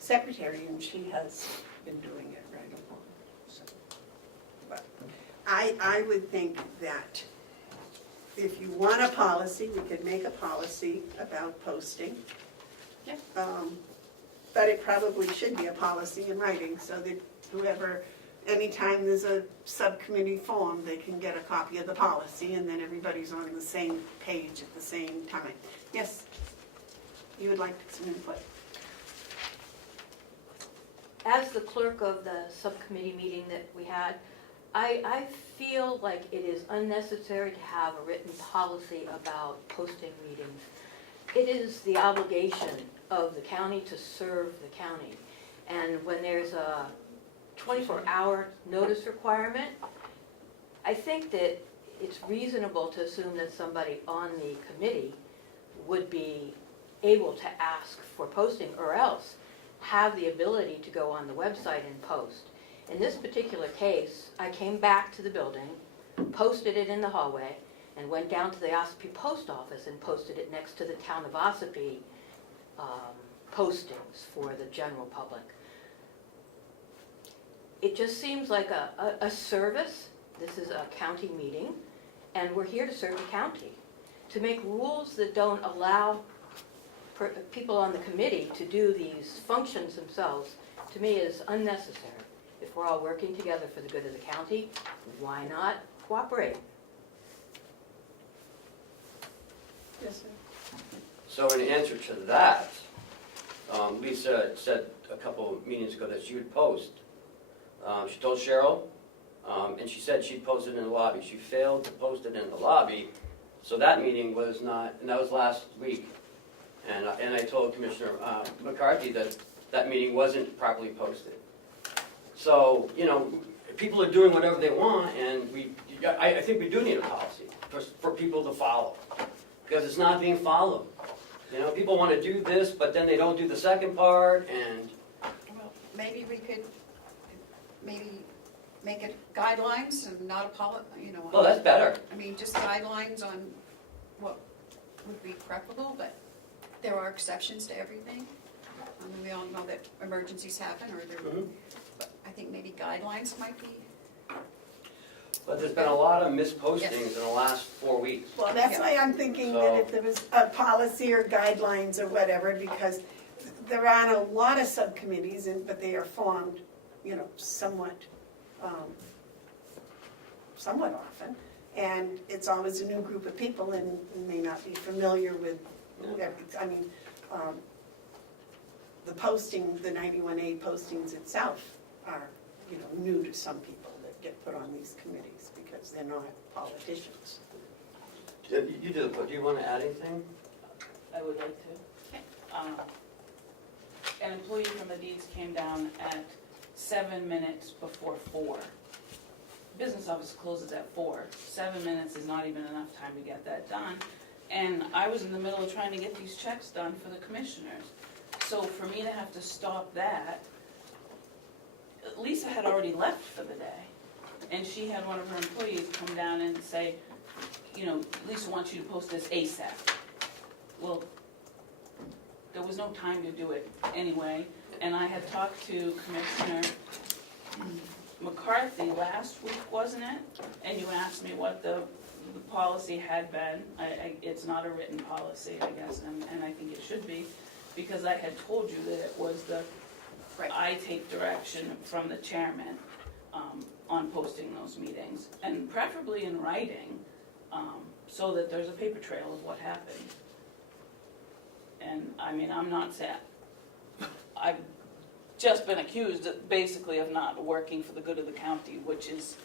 secretary, and she has been doing it right along. So, but I would think that if you want a policy, we could make a policy about posting. Yeah. But it probably should be a policy in writing, so that whoever, anytime there's a subcommittee form, they can get a copy of the policy, and then everybody's on the same page at the same time. Yes? You would like some input? As the clerk of the subcommittee meeting that we had, I feel like it is unnecessary to have a written policy about posting meetings. It is the obligation of the county to serve the county. And when there's a 24-hour notice requirement, I think that it's reasonable to assume that somebody on the committee would be able to ask for posting, or else have the ability to go on the website and post. In this particular case, I came back to the building, posted it in the hallway, and went down to the Ossipee post office and posted it next to the town of Ossipee postings for the general public. It just seems like a service. This is a county meeting, and we're here to serve the county. To make rules that don't allow people on the committee to do these functions themselves, to me, is unnecessary. If we're all working together for the good of the county, why not cooperate? Yes, sir. So in answer to that, Lisa said a couple of meetings ago that she would post. She told Cheryl, and she said she'd post it in the lobby. She failed to post it in the lobby, so that meeting was not, and that was last week. And I told Commissioner McCarthy that that meeting wasn't properly posted. So, you know, people are doing whatever they want, and I think we do need a policy for people to follow, because it's not being followed. You know, people want to do this, but then they don't do the second part, and Well, maybe we could, maybe make it guidelines and not you know. well, that's better. I mean, just guidelines on what would be preferable, but there are exceptions to everything. I mean, we all know that emergencies happen, or there, Mhm. but I think maybe guidelines might be. But there's been a lot of mispostings in the last 4 weeks. Well, that's Yeah. why I'm thinking So- that if there was a policy or guidelines or whatever, because there aren't a lot of subcommittees, but they are formed, you know, somewhat often. And it's always a new group of people and may not be familiar with, I mean, the posting, the 91A postings itself are, you know, new to some people that get put on these committees because they're not politicians. Do you want to add anything? I would like to. An employee from the deeds came down at 7 minutes before 4. Business office closes at 4. 7 minutes is not even enough time to get that done. And I was in the middle of trying to get these checks done for the commissioners. So for me to have to stop that, Lisa had already left for the day. And she had one of her employees come down and say, you know, Lisa wants you to post this ASAP. Well, there was no time to do it anyway, and I had talked to Commissioner McCarthy last week, wasn't it? And you asked me what the policy had been. It's not a written policy, I guess, and I think it should be, because I had told you that it was I take direction from the chairman on posting those meetings, and preferably in writing, so that there's a paper trail of what happened. And, I mean, I'm not saying, I've just been accused basically of not working for the good of the county, which is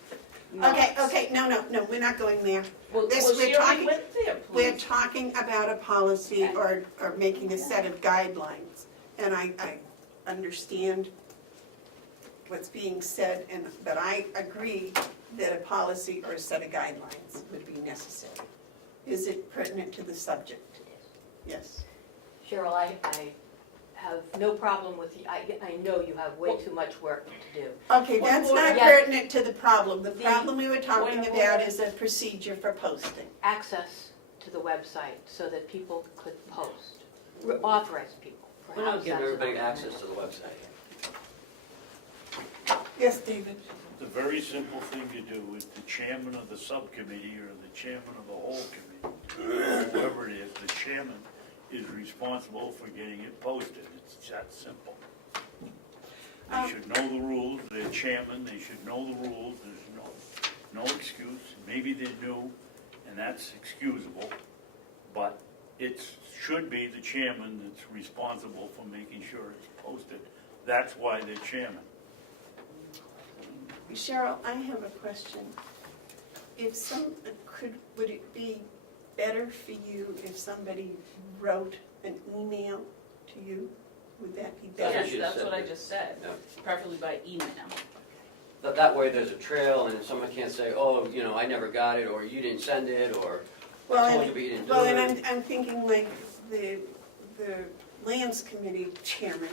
nuts. Okay, no, we're not going there. Well, This- well, we're she already talking- went there, We're please. talking about a policy or making a set of guidelines. And I understand what's being said, but I agree that a policy or a set of guidelines would be necessary. Is it pertinent to the subject? Yes. Cheryl, I have no problem with I know you have way too much work to do. Okay, Point that's of not order. pertinent to the problem. The The- problem we were talking Point of about order. is a procedure for posting. Access to the website so that people could post, authorize people. We're not Perhaps giving that's everybody another access to the website. Yes, David? The very simple thing to do is the chairman of the subcommittee or the chairman of the whole committee, whoever it is, the chairman is responsible for getting it posted. It's that simple. They should know the rules, they're chairman, they should know the rules, there's no excuse. Maybe they're new, and that's excusable, but it should be the chairman that's responsible for making sure it's posted. That's why they're chairman. Cheryl, I have a question. Would it be better for you if somebody wrote an email to you? Would that be That's better? what she Yes, just that's said. what I just said, Yeah. preferably by email. That way there's a trail, and someone can't say, oh, you know, I never got it, or you didn't send it, or I told you but you didn't do Well, it. and I'm thinking like the Lands Committee chairman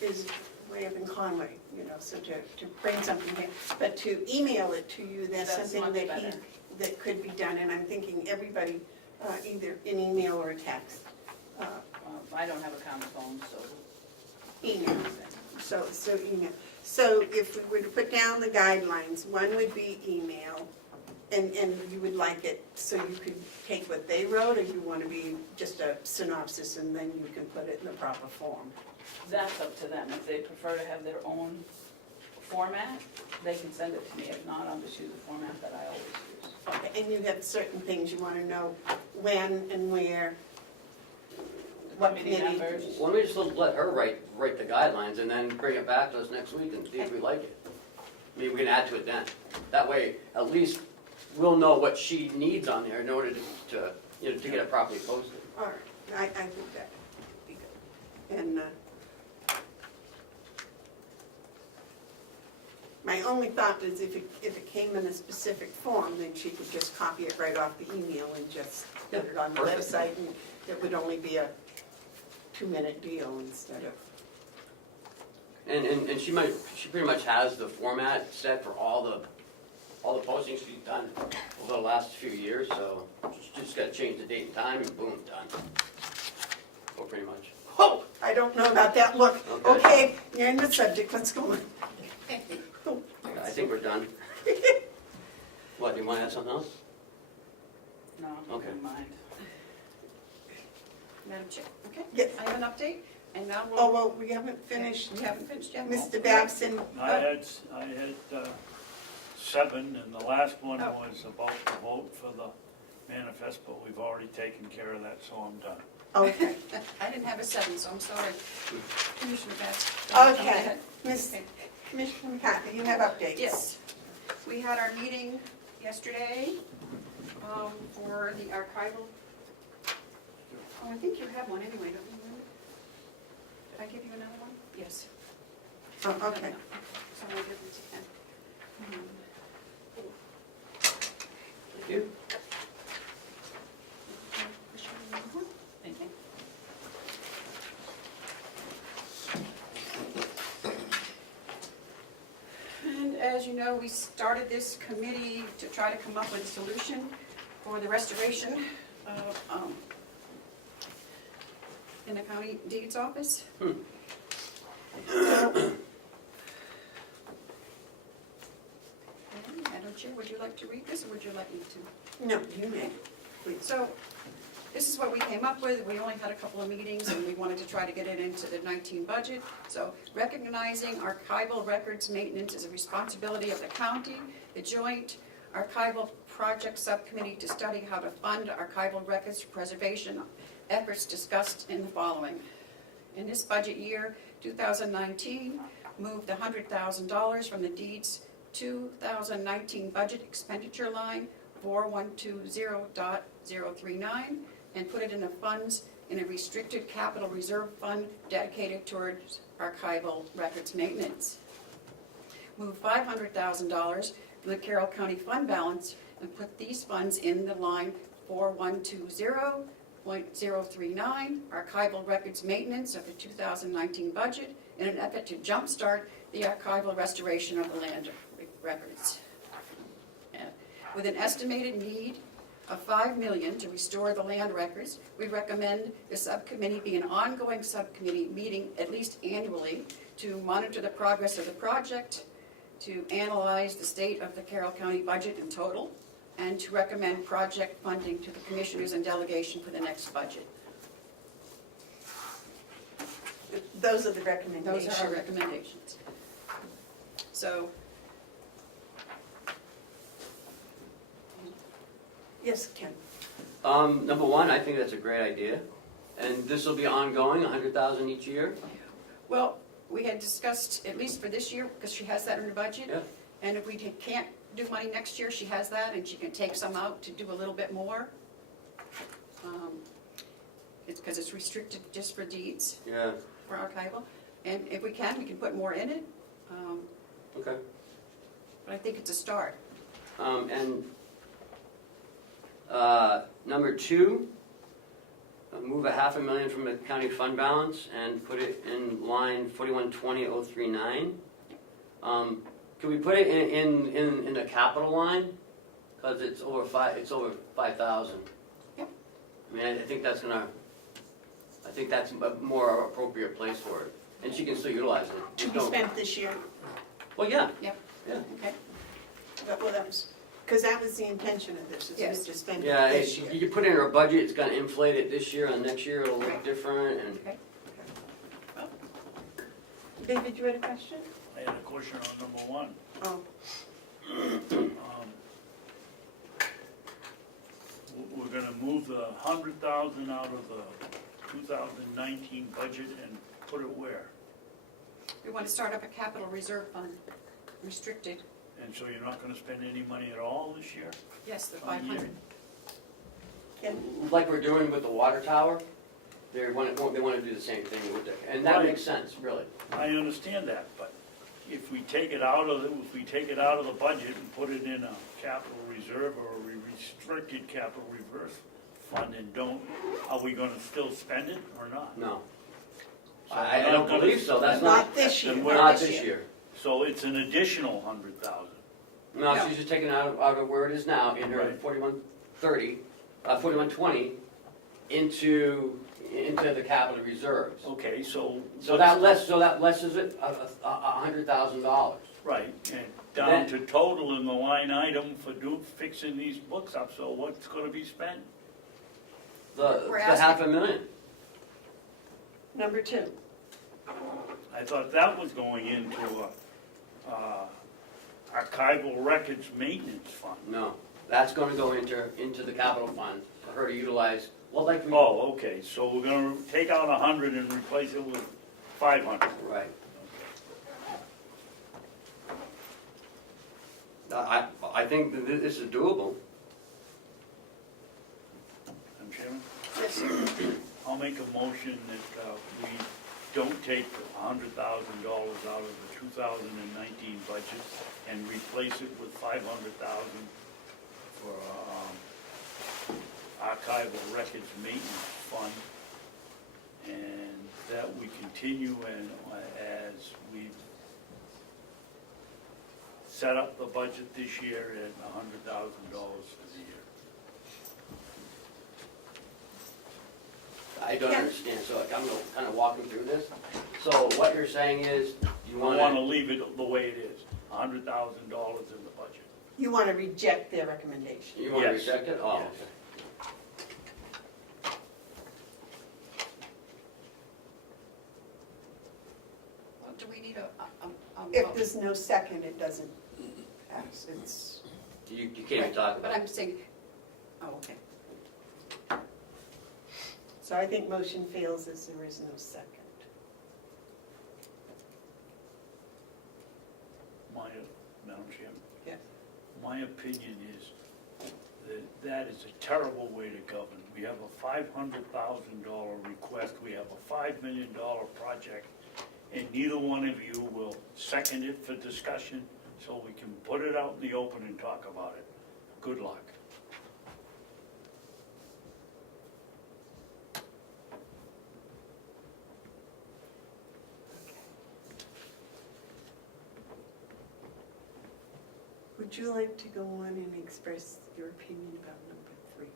is way up in Conway, you know, so to bring something here, but to email it to you, that's That's something much that better. that could be done, and I'm thinking everybody, either an email or a text, I don't have a common phone, so. email. So email. So if we were to put down the guidelines, one would be email, and you would like it so you could take what they wrote, or you want to be just a synopsis and then you can put it in the proper form? That's up to them. If they prefer to have their own format, they can send it to me. If not, I'll just use the format that I always use. Okay, and you have certain things you want to know when and where, what Committee committee? members. Why don't we just let her write the guidelines and then bring it back to us next week and see if we like it? Maybe we can add to it then. That way, at least we'll know what she needs on there in order to you know, to get it properly posted. All right, I think that would be good. And My only thought is if it came in a specific form, then she could just copy it right off the email and just put it on the Perfect. website, and it would only be a 2-minute deal instead of. And she pretty much has the format set for all the postings she's done over the last few years, so she just gotta change the date and time and boom, done. Well, pretty much. Oh, I don't know about that, look, Okay. okay, you're in the subject, let's go on. I think we're done. What, do you wanna add something else? No, Okay. never mind. Madam Chair, okay? Yes. I have an update, and now Oh, we'll, well, we haven't finished. we haven't finished yet? Mr. Babson, I had 7, and the last one Oh. was about the vote for the manifest, but we've already taken care of that, so I'm done. okay, I didn't have a 7, so I'm sorry. Commissioner Batson. okay. Commissioner McCarthy, you have updates? Yes, we had our meeting yesterday for the archival. Oh, I think you have one anyway, don't you? Did I give you another one? Yes. Oh, okay. So I'll give it to Ken. Thank you. Thank you. And as you know, we started this committee to try to come up with a solution for the restoration of, in the county deeds office. Madam Chair, would you like to read this, or would you like me to? No, you may, please. So, this is what we came up with. We only had a couple of meetings, and we wanted to try to get it into the 19 budget. So, recognizing archival records maintenance is a responsibility of the county, the joint archival project subcommittee to study how to fund archival records preservation efforts discussed in the following. In this budget year, 2019, moved $100,000 from the deeds 2019 budget expenditure line 4120.039 and put it in the funds in a restricted capital reserve fund dedicated towards archival records maintenance. Move $500,000 from the Carroll County fund balance and put these funds in the line 4120.039 archival records maintenance of the 2019 budget in an effort to jumpstart the archival restoration of the land records. With an estimated need of $5 million to restore the land records, we recommend the subcommittee be an ongoing subcommittee meeting at least annually to monitor the progress of the project, to analyze the state of the Carroll County budget in total, and to recommend project funding to the commissioners and delegation for the next budget. Those are the recommendations. Those are our recommendations. So, Yes, Ken. Number one, I think that's a great idea. And this will be ongoing, 100,000 each year? well, we had discussed, at least for this year, because she has that in her budget. Yeah. And if we can't do money next year, she has that, and she can take some out to do a little bit more. It's because it's restricted just for deeds, Yeah, for archival. And if we can put more in it. okay. But I think it's a start. And number two, move $500,000 from the county fund balance and put it in line 4120.039. Can we put it in the capital line? Because it's over 5,000. Yep. I mean, I think that's a more appropriate place for it, and she can still utilize it. To There's be no- spent this year. Well, yeah. Yep. Yeah. Okay. Well, that was, because that was the intention of this, is Yes. to spend Yeah, it this year. you put it in her budget, it's gonna inflate it this year, and next year it'll look Right. different, and Okay. David, you had a question? I had a question on number 1. Oh, We're gonna move the 100,000 out of the 2019 budget and put it where? We want to start up a capital reserve fund, restricted. And so you're not gonna spend any money at all this year? Yes, the On the year? 500. Ken? like we're doing with the water tower, they wanna do the same thing with it, and that Right. makes sense, really. I understand that, but if we take it out of the budget and put it in a capital reserve or a restricted capital reserve fund and are we gonna still spend it or not? No. So I we're don't not gonna- believe so, that's not, Not this year. Then not this year. So it's an additional 100,000. No, No. she's just taking out of where it is now, in her Right. 4120, into the capital reserves. Okay, so. So that lesses it $100,000. Right, and down to total in the line item for fixing these books up, so what's gonna be spent? The We're half asking- a million. Number 2. I thought that was going into archival records maintenance fund. No, that's gonna go into the capital fund for her to utilize, well, like we. Oh, okay, so we're gonna take out 100 and replace it with 500. Right. I think that this is doable. Madam Chairman, Yes, sir. I'll make a motion that we don't take $100,000 out of the 2019 budget and replace it with 500,000 for archival records maintenance fund, and that we continue as we've set up the budget this year at $100,000 for the year. I don't Yeah. understand, so I'm gonna kind of walking through this. So what you're saying is, you I want to want leave it the way it is, $100,000 in the budget. You want to reject their recommendation. to Yes. reject it? Oh, Yes. okay. Well, do we need a If vote? there's no second, it doesn't pass. It's, You can't even talk But about I'm it. saying, oh, okay. so I think motion fails as there is no second. Madam Chairman, Yes. my opinion is that that is a terrible way to govern. We have a $500,000 request, we have a $5 million project, and neither one of you will second it for discussion, so we can put it out in the open and talk about it. Good luck. Would you like to go on and express your opinion about number 3,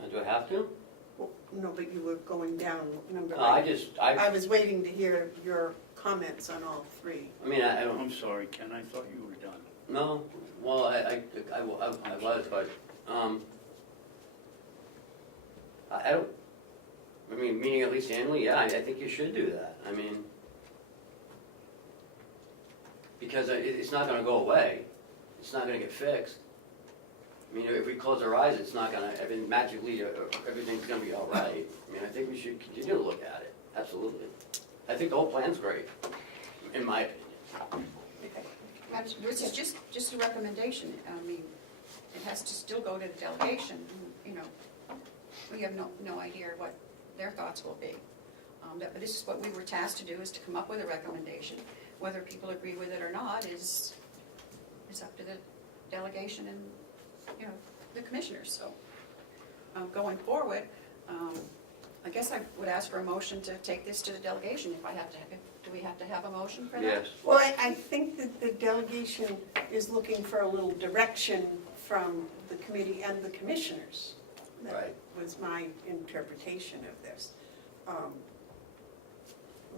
please? Do I have to? Well, no, but you were going down number. I I was waiting to hear your comments on all 3. mean, I don't, I'm sorry, Ken, I thought you were done. no, well, I was, but, I don't, I mean, meeting at least annually, yeah, I think you should do that. I mean, because it's not gonna go away, it's not gonna get fixed. I mean, if we close our eyes, it's not gonna, magically, everything's gonna be all right. I mean, I think we should continue to look at it, absolutely. I think the whole plan's great, in my opinion. This is just a recommendation. I mean, it has to still go to the delegation, you know. We have no idea what their thoughts will be. But this is what we were tasked to do, is to come up with a recommendation. Whether people agree with it or not is up to the delegation and, you know, the commissioners. So going forward, I guess I would ask for a motion to take this to the delegation if I have to. Do we have to have a motion for that? Yes. Well, I think that the delegation is looking for a little direction from the committee and the commissioners. That Right. was my interpretation of this.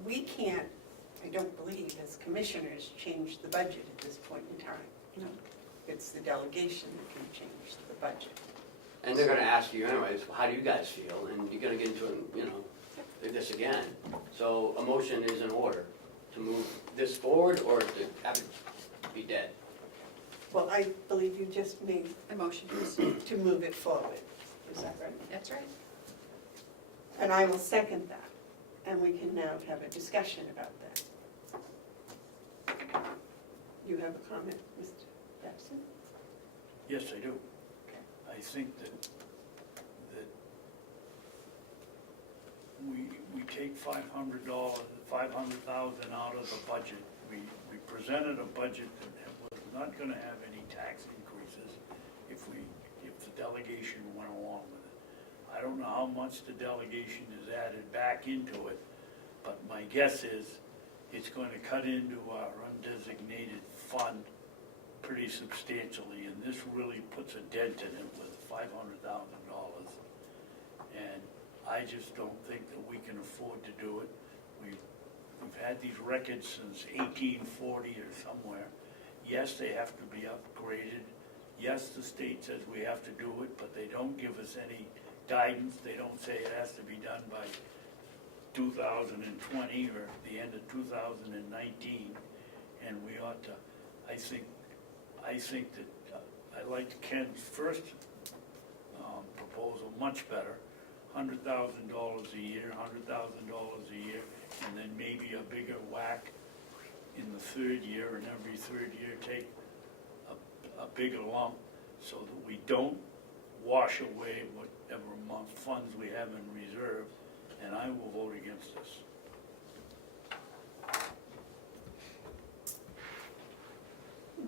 We can't, I don't believe, as commissioners, change the budget at this point in time. No. It's the delegation that can change the budget. And they're gonna ask you anyways, how do you guys feel? And you're gonna get into, you know, this again. So a motion is in order to move this forward or to have it be dead. Well, I believe you just made The motion is, to move it forward. Is that right? that's right. And I will second that. And we can now have a discussion about that. You have a comment, Mr. Babson? Yes, I do. Okay. I think that we take take $500,000 out of the budget. We presented a budget that was not gonna have any tax increases if the delegation went along with it. I don't know how much the delegation has added back into it, but my guess is it's going to cut into our undesignated fund pretty substantially, and this really puts a dent in it with $500,000. And I just don't think that we can afford to do it. We've had these records since 1840 or somewhere. Yes, they have to be upgraded. Yes, the state says we have to do it, but they don't give us any guidance. They don't say it has to be done by 2020 or the end of 2019, and we ought to, I think that, I liked Ken's first proposal much better, $100,000 a year, $100,000 a year, and then maybe a bigger whack in the third year, and every third year take a bigger lump, so that we don't wash away whatever amount of funds we have in reserve, and I will vote against this.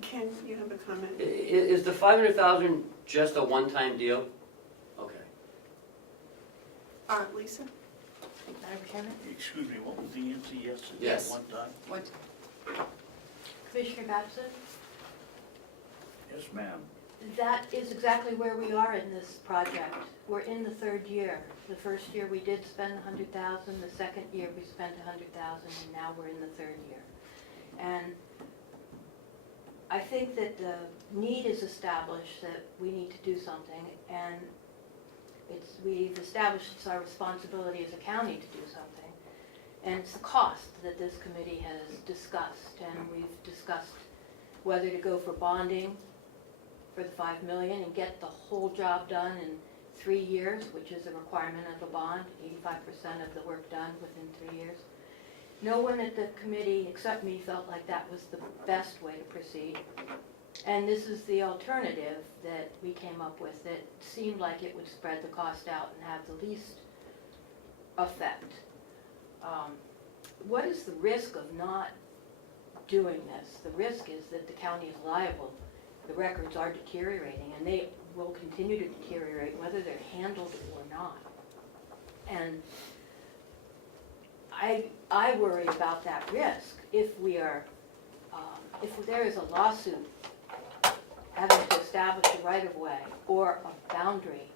Ken, you have a comment? Is the 500,000 just a one-time deal? Okay. Lisa? Madam Chairman? Excuse me, what was the answer? Yes, at Yes. one time? What, Commissioner Babson? Yes, ma'am. That is exactly where we are in this project. We're in the third year. The first year we did spend $100,000, the second year we spent $100,000, and now we're in the third year. And I think that the need is established that we need to do something, and we've established it's our responsibility as a county to do something. And it's the cost that this committee has discussed, and we've discussed whether to go for bonding for the $5 million and get the whole job done in 3 years, which is a requirement of a bond, 85% of the work done within 3 years. No one at the committee except me felt like that was the best way to proceed. And this is the alternative that we came up with that seemed like it would spread the cost out and have the least effect. What is the risk of not doing this? The risk is that the county is liable. The records are deteriorating, and they will continue to deteriorate whether they're handled or not. And I worry about that risk if we are, if there is a lawsuit having to establish a right-of-way or a boundary,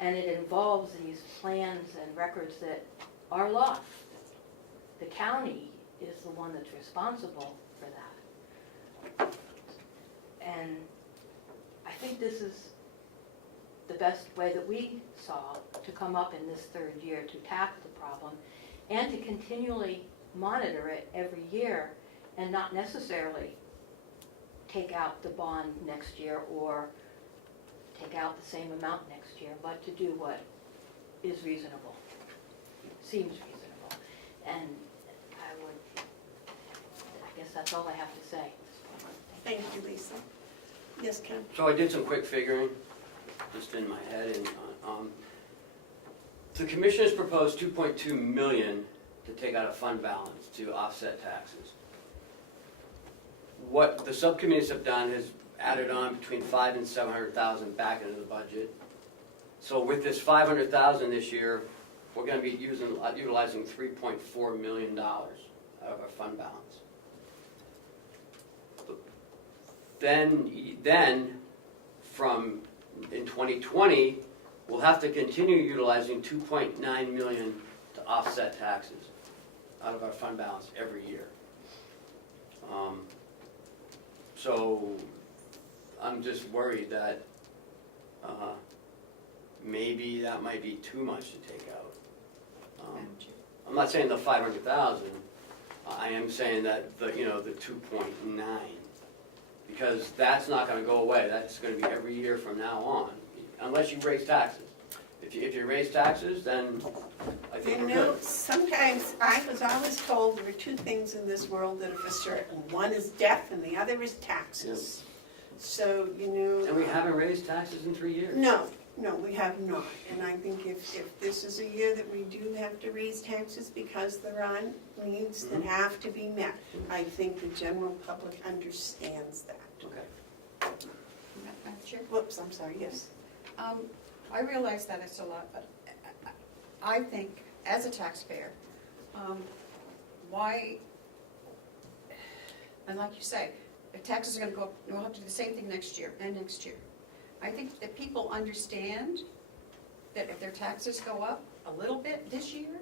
and it involves these plans and records that are lost. The county is the one that's responsible for that. And I think this is the best way that we saw to come up in this third year to tackle the problem and to continually monitor it every year and not necessarily take out the bond next year or take out the same amount next year, but to do what is reasonable, seems reasonable. And I guess that's all I have to say. Thank you, Lisa. Yes, Ken? So I did some quick figuring, just in my head, and the commission has proposed $2.2 million to take out of fund balance to offset taxes. What the subcommittees have done is added on between $500,000 and $700,000 back into the budget. So with this $500,000 this year, we're going to be utilizing $3.4 million out of our fund balance. Then from in 2020, we'll have to continue utilizing $2.9 million to offset taxes out of our fund balance every year. So I'm just worried that maybe that might be too much to take out. I'm not saying the 500,000. I am saying that the 2.9, because that's not going to go away. That's going to be every year from now on, unless you raise taxes. If you raise taxes, then I think we're good. Sometimes I was always told there are two things in this world that are for certain. One is death and the other is taxes. So, And we haven't raised taxes in 3 years. No, No, we have not, and I think if this is a year that we do have to raise taxes because there are needs that have to be met, I think the general public understands that. Okay. Madam Chair? Whoops, I'm sorry, yes. I realize that it's a lot, but I think, as a taxpayer, why, and like you say, if taxes are gonna go up, we'll have to do the same thing next year and next year. I think that people understand that if their taxes go up a little bit this year,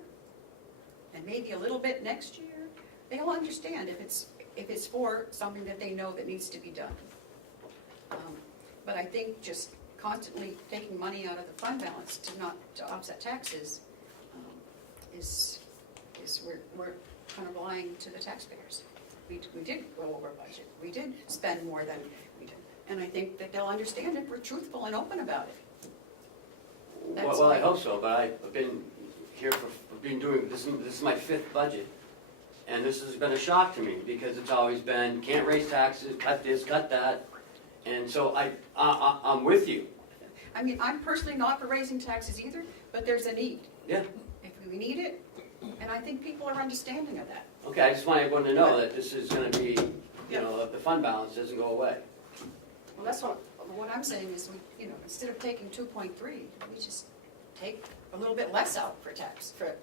and maybe a little bit next year, they'll understand if it's for something that they know that needs to be done. But I think just constantly taking money out of the fund balance to offset taxes is we're kind of lying to the taxpayers. We did go over budget. We did spend more than we did. And I think that they'll understand if we're truthful and open about it. That's Well, I my- hope so, but I've been here been doing, this is my 5th budget. And this has been a shock to me, because it's always been, can't raise taxes, cut this, cut that. And so I'm with you. I mean, I'm personally not for raising taxes either, but there's a need. Yeah. If we need it, and I think people are understanding of that. Okay, I just want everyone to know that this is gonna be, you know, that the fund balance doesn't go away. Well, that's what I'm saying is, instead of taking 2.3, we just take a little bit less out for tax, for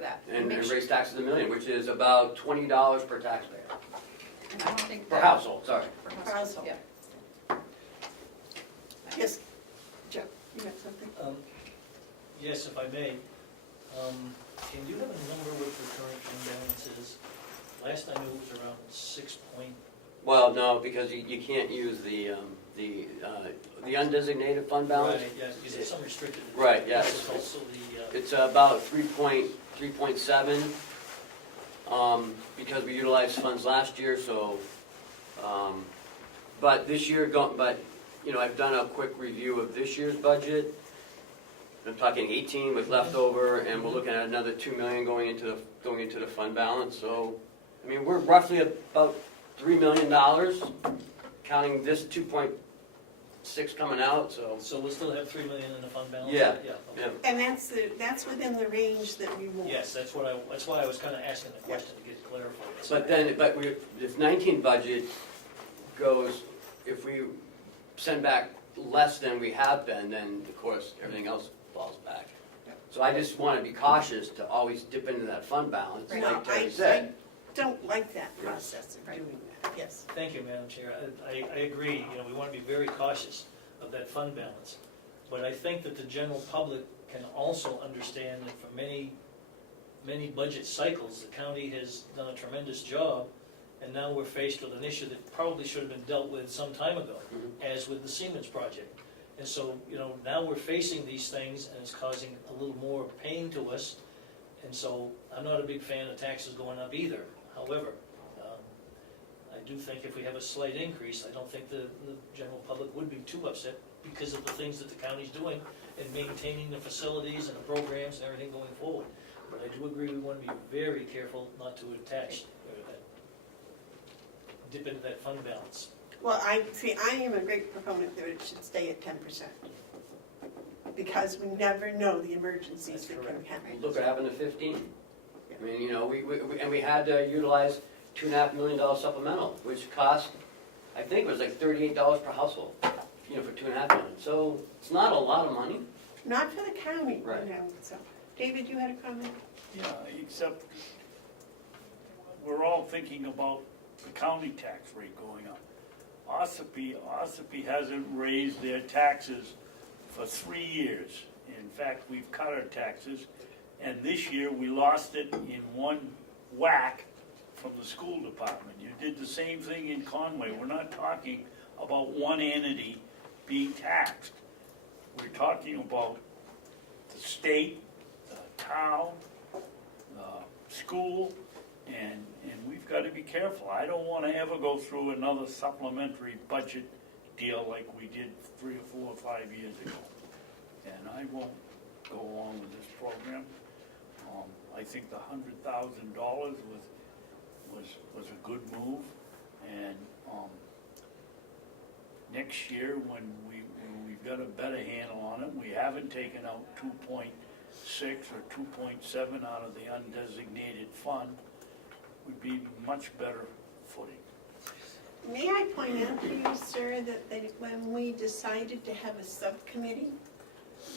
that. And make sure- raise taxes $1 million, which is about $20 per taxpayer. And I don't think Per that. household, sorry. Per household, yeah. Yes, Joe, you got something? Yes, if I may. Can you have a number what the current fund balance is? Last I knew it was around 6 point. Well, no, because you can't use the undesignated fund balance. Right, yes, because there's some restricted. Right, yes. This is also the, It's about 3.7, because we utilized funds last year, so, but this year, I've done a quick review of this year's budget. I'm talking 18 with leftover, and we're looking at another 2 million going into the fund balance, so, I mean, we're roughly about $3 million, counting this 2.6 coming out, so. so we'll still have 3 million in the fund balance? Yeah, Yeah, yeah. okay. And that's within the range that we want. Yes, that's why I was kind of asking the question to get it clarified. But if 19 budget goes, if we send back less than we have been, then of course everything else falls back. So I just want to be cautious to always dip into that fund balance, No, like Terry I said. don't like that process of doing that, yes. Thank you, Madam Chair. I agree, we want to be very cautious of that fund balance. But I think that the general public can also understand that for many budget cycles, the county has done a tremendous job, and now we're faced with an issue that probably should have been dealt with some time ago, as with the Siemens project. And so, now we're facing these things, and it's causing a little more pain to us. And so, I'm not a big fan of taxes going up either. However, I do think if we have a slight increase, I don't think the general public would be too upset because of the things that the county's doing in maintaining the facilities and the programs and everything going forward. But I do agree we want to be very careful not to dip into that fund balance. Well, I am a great proponent that it should stay at 10%. Because we never know the emergencies that can happen. Look what happened to 15. I mean, we had to utilize $2.5 million supplemental, which cost, I think it was like $38 per household, for $2.5 million. So it's not a lot of money. Not for the county, Right. So, David, you had a comment? Yeah, except we're all thinking about the county tax rate going up. Ossipee hasn't raised their taxes for 3 years. In fact, we've cut our taxes, and this year we lost it in one whack from the school department. You did the same thing in Conway. We're not talking about one entity being taxed. We're talking about the state, the town, the school, and we've got to be careful. I don't want to ever go through another supplementary budget deal like we did 3 or 4 or 5 years ago. And I won't go along with this program. I think the $100,000 was a good move, and next year, when we've got a better handle on it, we haven't taken out 2.6 or 2.7 out of the undesignated fund, would be much better footing. May I point out to you, sir, that when we decided to have a subcommittee,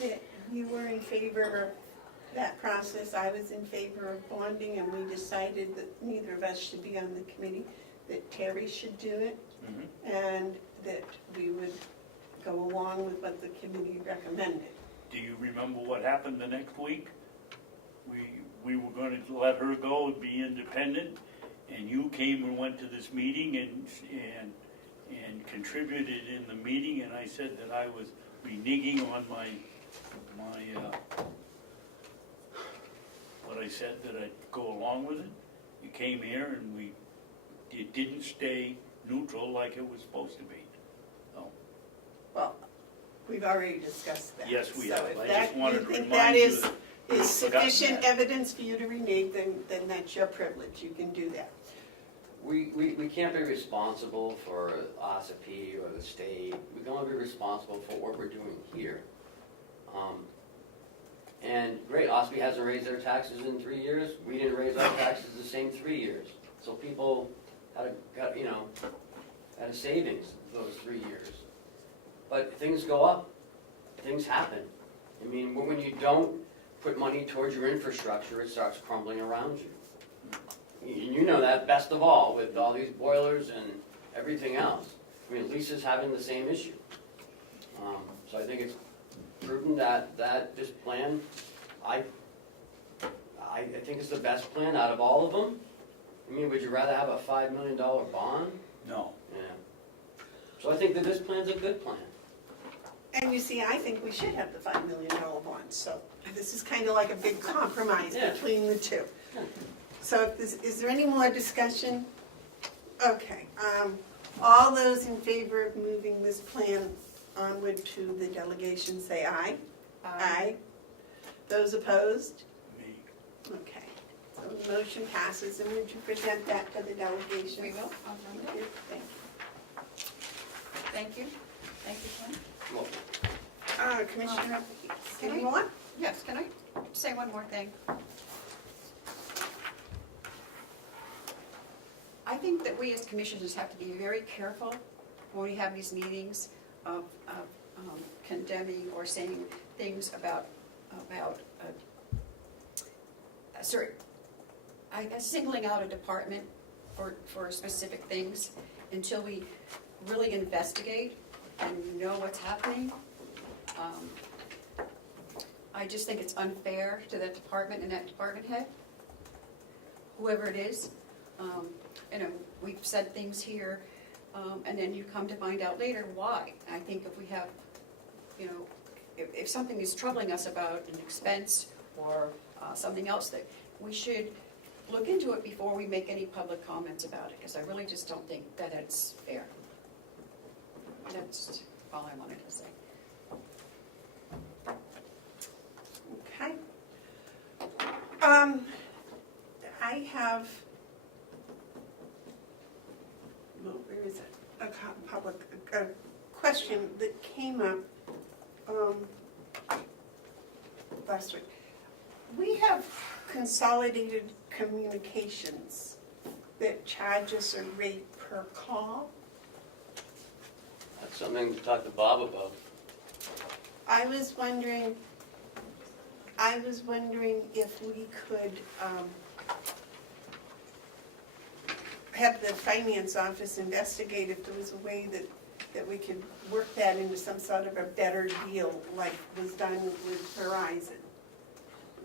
that you were in favor of that process, I was in favor of bonding, and we decided that neither of us should be on the committee, that Terry should do it, and that we would go along with what the committee recommended. Do you remember what happened the next week? We were going to let her go and be independent, and you came and went to this meeting and contributed in the meeting, and I said that I was reneging on my what I said, that I'd go along with it. You came here and it didn't stay neutral like it was supposed to be. So, Well, we've already discussed that. yes, we So have. if I that- just wanted to you think remind that you is that you've forgotten sufficient that. evidence for you to renege, then that's your privilege, you can do that. We can't be responsible for Ossipee or the state. We can only be responsible for what we're doing here. And great, Ossipee hasn't raised their taxes in 3 years. We didn't raise our taxes the same 3 years. So people had a savings those 3 years. But things go up, things happen. I mean, when you don't put money towards your infrastructure, it starts crumbling around you. You know that best of all, with all these boilers and everything else. I mean, Lisa's having the same issue. So I think it's prudent that this plan, I think it's the best plan out of all of them. I mean, would you rather have a $5 million bond? No. Yeah. So I think that this plan's a good plan. And you see, I think we should have the $5 million bond, so this is kind of like a big compromise Yeah. between the two. So is there any more discussion? Okay, all those in favor of moving this plan onward to the delegation, say aye. Aye. Those opposed? Me. Okay, so the motion passes, and would you present that to the delegation? We will, I'll run Thank it. you. Thank Thank you. Thank you, Ken. Well, you. Commissioner, Can I- any more? Yes, can I say one more thing? I think that we as commissioners have to be very careful when we have these meetings of condemning or saying things about I guess singling out a department for specific things until we really investigate and know what's happening. I just think it's unfair to that department and that department head, whoever it is. We've said things here, and then you come to find out later why. I think if we have, if something is troubling us about an expense or something else, that we should look into it before we make any public comments about it, because I really just don't think that it's fair. That's all I wanted to say. Okay. I have, well, where is it? A question that came up last week. We have Consolidated Communications that charges a rate per call. that's something to talk to Bob about. I was wondering if we could have the finance office investigate if there was a way that we could work that into some sort of a better deal like was done with Verizon.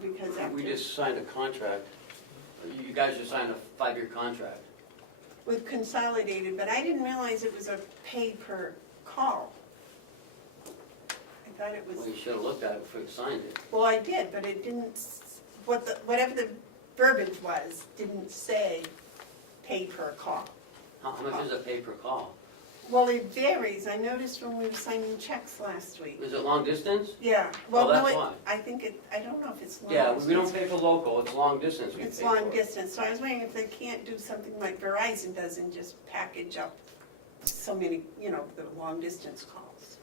Because after, We just signed a contract. You guys just signed a 5-year contract. with Consolidated, but I didn't realize it was a pay per call. I thought it was. Well, you should have looked at it before you signed it. Well, I did, but it didn't, whatever the verbiage was, didn't say pay per call. How much is a pay per call? Well, it varies. I noticed when we were signing checks last week. Is it long distance? Yeah, Oh, well, no, that's why. I think I don't know if it's long. Yeah, we don't distance. pay for local, it's long distance we pay It's for. long distance, so I was wondering if they can't do something like Verizon does and just package up so many, the long distance calls.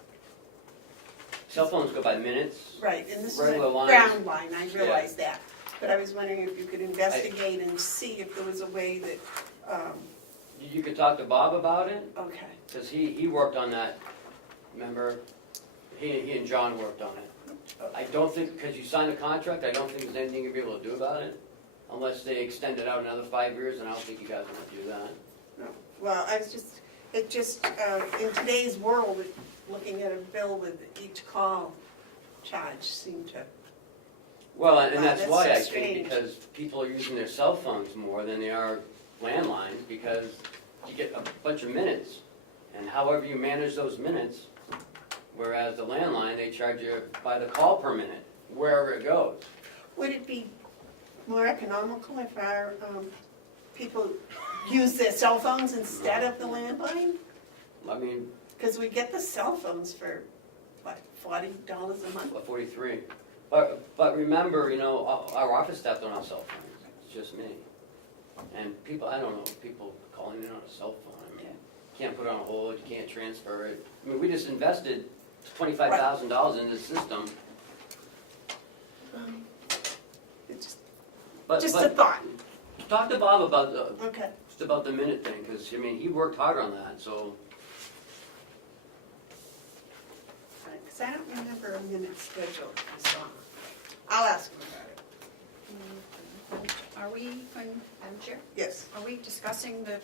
Cell phones go by minutes. Right, and this is a Regular lines. ground line, I realize that. But I was wondering if you could investigate and see if there was a way that, You could talk to Bob about it, okay. because he worked on that, remember? He and John worked on it. I don't think, because you signed a contract, I don't think there's anything you'll be able to do about it, unless they extend it out another 5 years, and I don't think you guys want to do that. No. Well, it just, in today's world, looking at a bill with each call charge seemed to, Well, and Wow, that's that's why so I think, strange. because people are using their cell phones more than they are landlines, because you get a bunch of minutes, and however you manage those minutes, whereas the landline, they charge you by the call per minute, wherever it goes. would it be more economical if our people use their cell phones instead of the landline? I mean, Because we get the cell phones for, what, $40 a month? 43. But remember, our office staff don't have cell phones, it's just me. And people, I don't know, people calling in on a cell phone, I mean, can't put it on hold, you can't transfer it. I mean, we just invested $25,000 in this system. It's But just a thought. talk to Bob about Okay. just about the minute thing, because, I mean, he worked hard on that, so. Because I don't remember a minute schedule for song. I'll ask him about it. Are we, Madam Chair, Yes. are we discussing the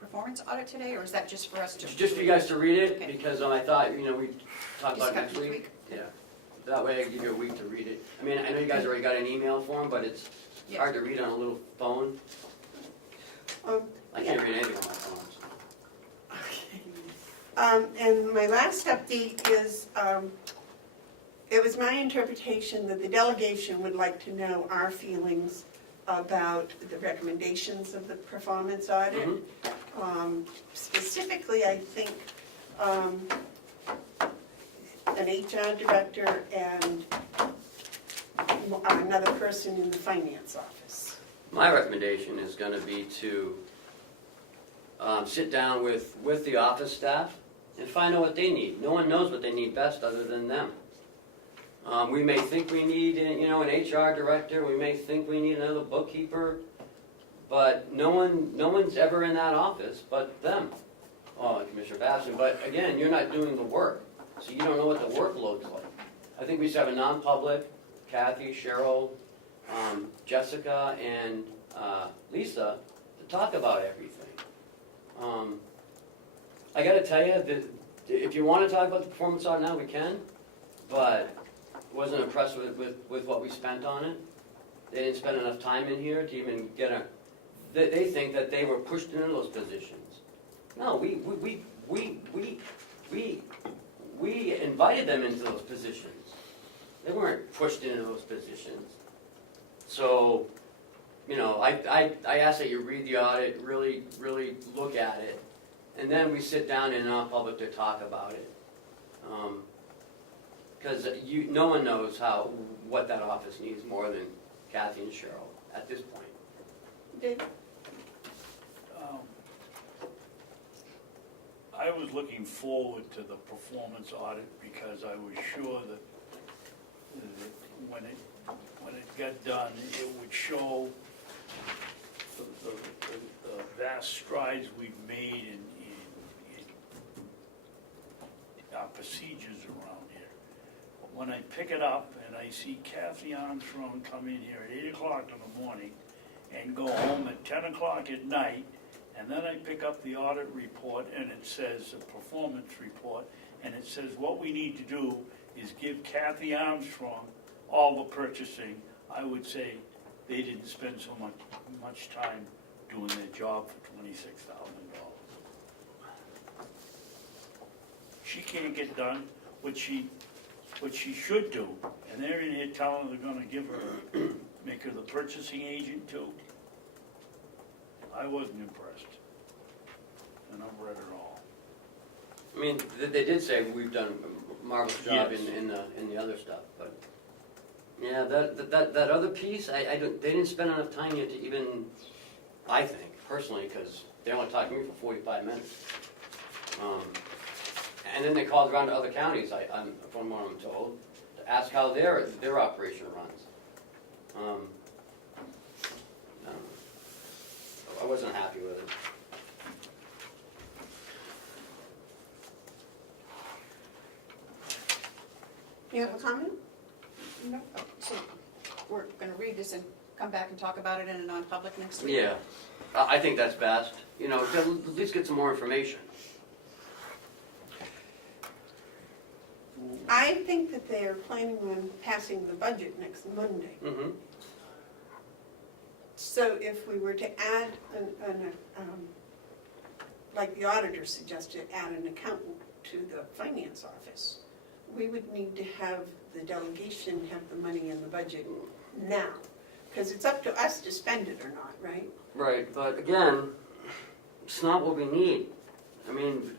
performance audit today, or is that just for us to? It's just for you guys to read it, Okay. because I thought, we'd talk about it Discuss next next week. week. Yeah, that way I give you a week to read it. I mean, I know you guys already got an email form, but it's Yeah. hard to read on a little phone. I can't read anything on my phone, so. And my last update is, it was my interpretation that the delegation would like to know our feelings about the recommendations of the performance audit. Mhm. Specifically, I think an HR director and another person in the finance office. My recommendation is gonna be to sit down with the office staff and find out what they need. No one knows what they need best other than them. We may think we need, an HR director, we may think we need another bookkeeper, but no one's ever in that office but them. Oh, and Commissioner Babson, but again, you're not doing the work, so you don't know what the workload's like. I think we should have a non-public, Kathy, Cheryl, Jessica, and Lisa, to talk about everything. I gotta tell you, that if you wanna talk about the performance audit now, we can, but wasn't impressed with what we spent on it. They didn't spend enough time in here to even get they think that they were pushed into those positions. No, we invited them into those positions. They weren't pushed into those positions. So, I ask that you read the audit, really look at it, and then we sit down in non-public to talk about it. Because no one knows what that office needs more than Kathy and Cheryl at this point. Dave? I was looking forward to the performance audit because I was sure that when it got done, it would show the vast strides we've made in our procedures around here. When I pick it up and I see Kathy Armstrong come in here at 8 o'clock in the morning and go home at 10 o'clock at night, and then I pick up the audit report and it says a performance report, and it says what we need to do is give Kathy Armstrong all the purchasing, I would say they didn't spend so much time doing their job for $26,000. She can't get done what she should do, and they're in here telling her they're gonna make her the purchasing agent too. I wasn't impressed, and I've read it all. I mean, they did say we've done a marvelous job Yes. in the other stuff, but yeah, that other piece, they didn't spend enough time yet to even, I think, personally, because they only talked to me for 45 minutes. And then they called around to other counties, from what I'm told, to ask how their operation runs. I wasn't happy with it. You have a comment? No, so we're gonna read this and come back and talk about it in a non-public next week? Yeah, I think that's best, to at least get some more information. I think that they are planning on passing the budget next Monday. Mm-hmm. So if we were to add like the auditor suggested, add an accountant to the finance office, we would need to have the delegation have the money in the budget now. Because it's up to us to spend it or not, right? Right, but again, it's not what we need. I mean,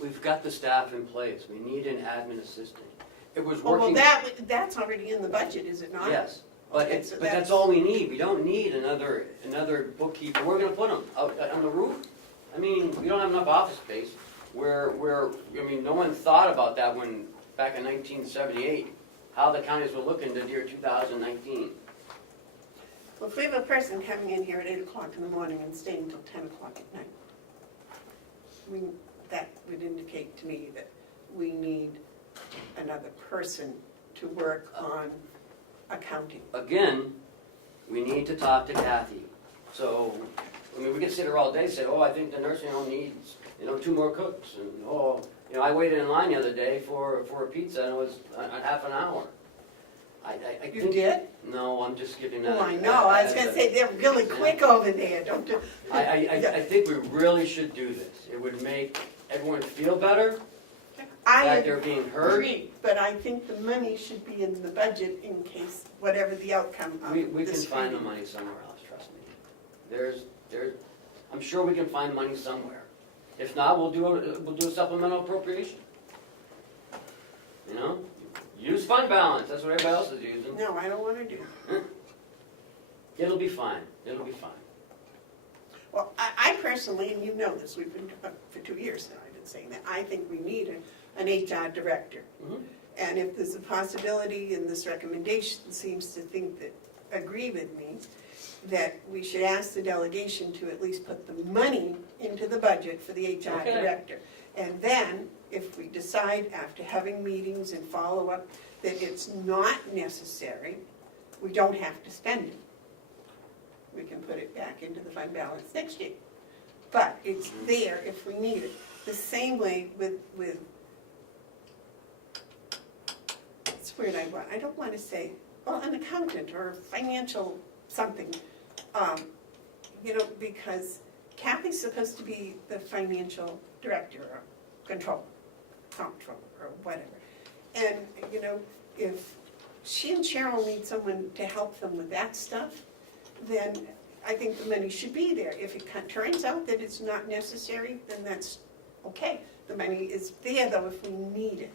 we've got the staff in place. We need an admin assistant. It was Oh, well, working. that's already in the budget, is it not? Yes, but Okay, so that's all we need. We don't need another bookkeeper. We're gonna put them out on the roof. I mean, we don't have enough office space. No one thought about that back in 1978, how the counties were looking to the year 2019. Well, if we have a person coming in here at 8 o'clock in the morning and staying until 10 o'clock at night, that would indicate to me that we need another person to work on accounting. Again, we need to talk to Kathy. So, we could sit here all day and say, oh, I think the nursing home needs, 2 more cooks. And, I waited in line the other day for a pizza and it was a half an hour. I You think- did? No, I'm just giving that. Oh, I know, I was gonna say, they're really quick over there, don't you? I think we really should do this. It would make everyone feel better, I that they're being heard. agree, but I think the money should be in the budget in case, whatever the outcome of We can this find the meeting. money somewhere else, trust me. I'm sure we can find money somewhere. If not, we'll do a supplemental appropriation. Use fund balance, that's what everybody else is using. No, I don't wanna do it. It'll be fine, it'll be fine. Well, I personally, and you know this, we've been, for 2 years now, I've been saying that, I think we need an HR director. Mhm. And if there's a possibility, and this recommendation seems to agree with me, that we should ask the delegation to at least put the money into the budget for the HR Okay. director. And then, if we decide after having meetings and follow-up that it's not necessary, we don't have to spend it. We can put it back into the fund balance next year. But it's there if we need it. The same way with it's weird, I don't want to say, well, an accountant or financial something, because Kathy's supposed to be the financial director or controller or whatever. And, if she and Cheryl need someone to help them with that stuff, then I think the money should be there. If it turns out that it's not necessary, then that's okay. The money is there though if we need it.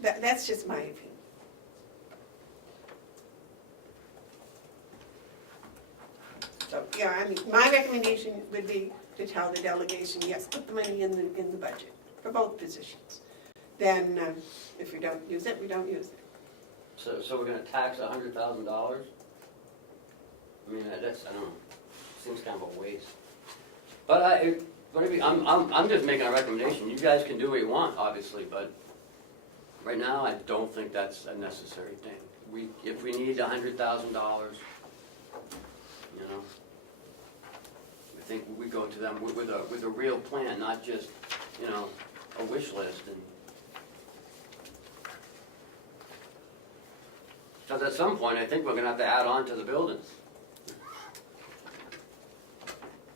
That's just my opinion. So, my recommendation would be to tell the delegation, yes, put the money in the budget for both positions. Then, if we don't use it, we don't use it. So we're gonna tax $100,000? I mean, I don't know, seems kind of a waste. But I'm just making a recommendation. You guys can do what you want, obviously, but right now, I don't think that's a necessary thing. If we need $100,000, I think we go to them with a real plan, not just, a wish list. Because at some point, I think we're gonna have to add on to the buildings.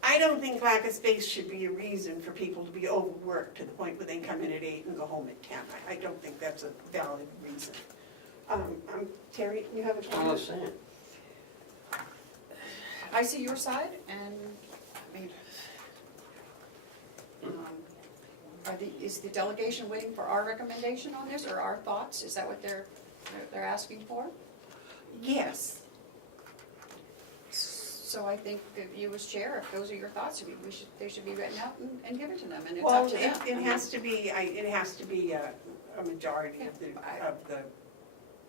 I don't think lack of space should be a reason for people to be overworked to the point where they come in at 8 and go home at 10. I don't think that's a valid reason. Terry, you have a That's what I comment? was saying. I see your side, and, is the delegation waiting for our recommendation on this, or our thoughts? Is that what they're asking for? Yes. So I think if you as chair, if those are your thoughts, they should be written out and given to them, and it's Well, up to them. it has to be, a majority of the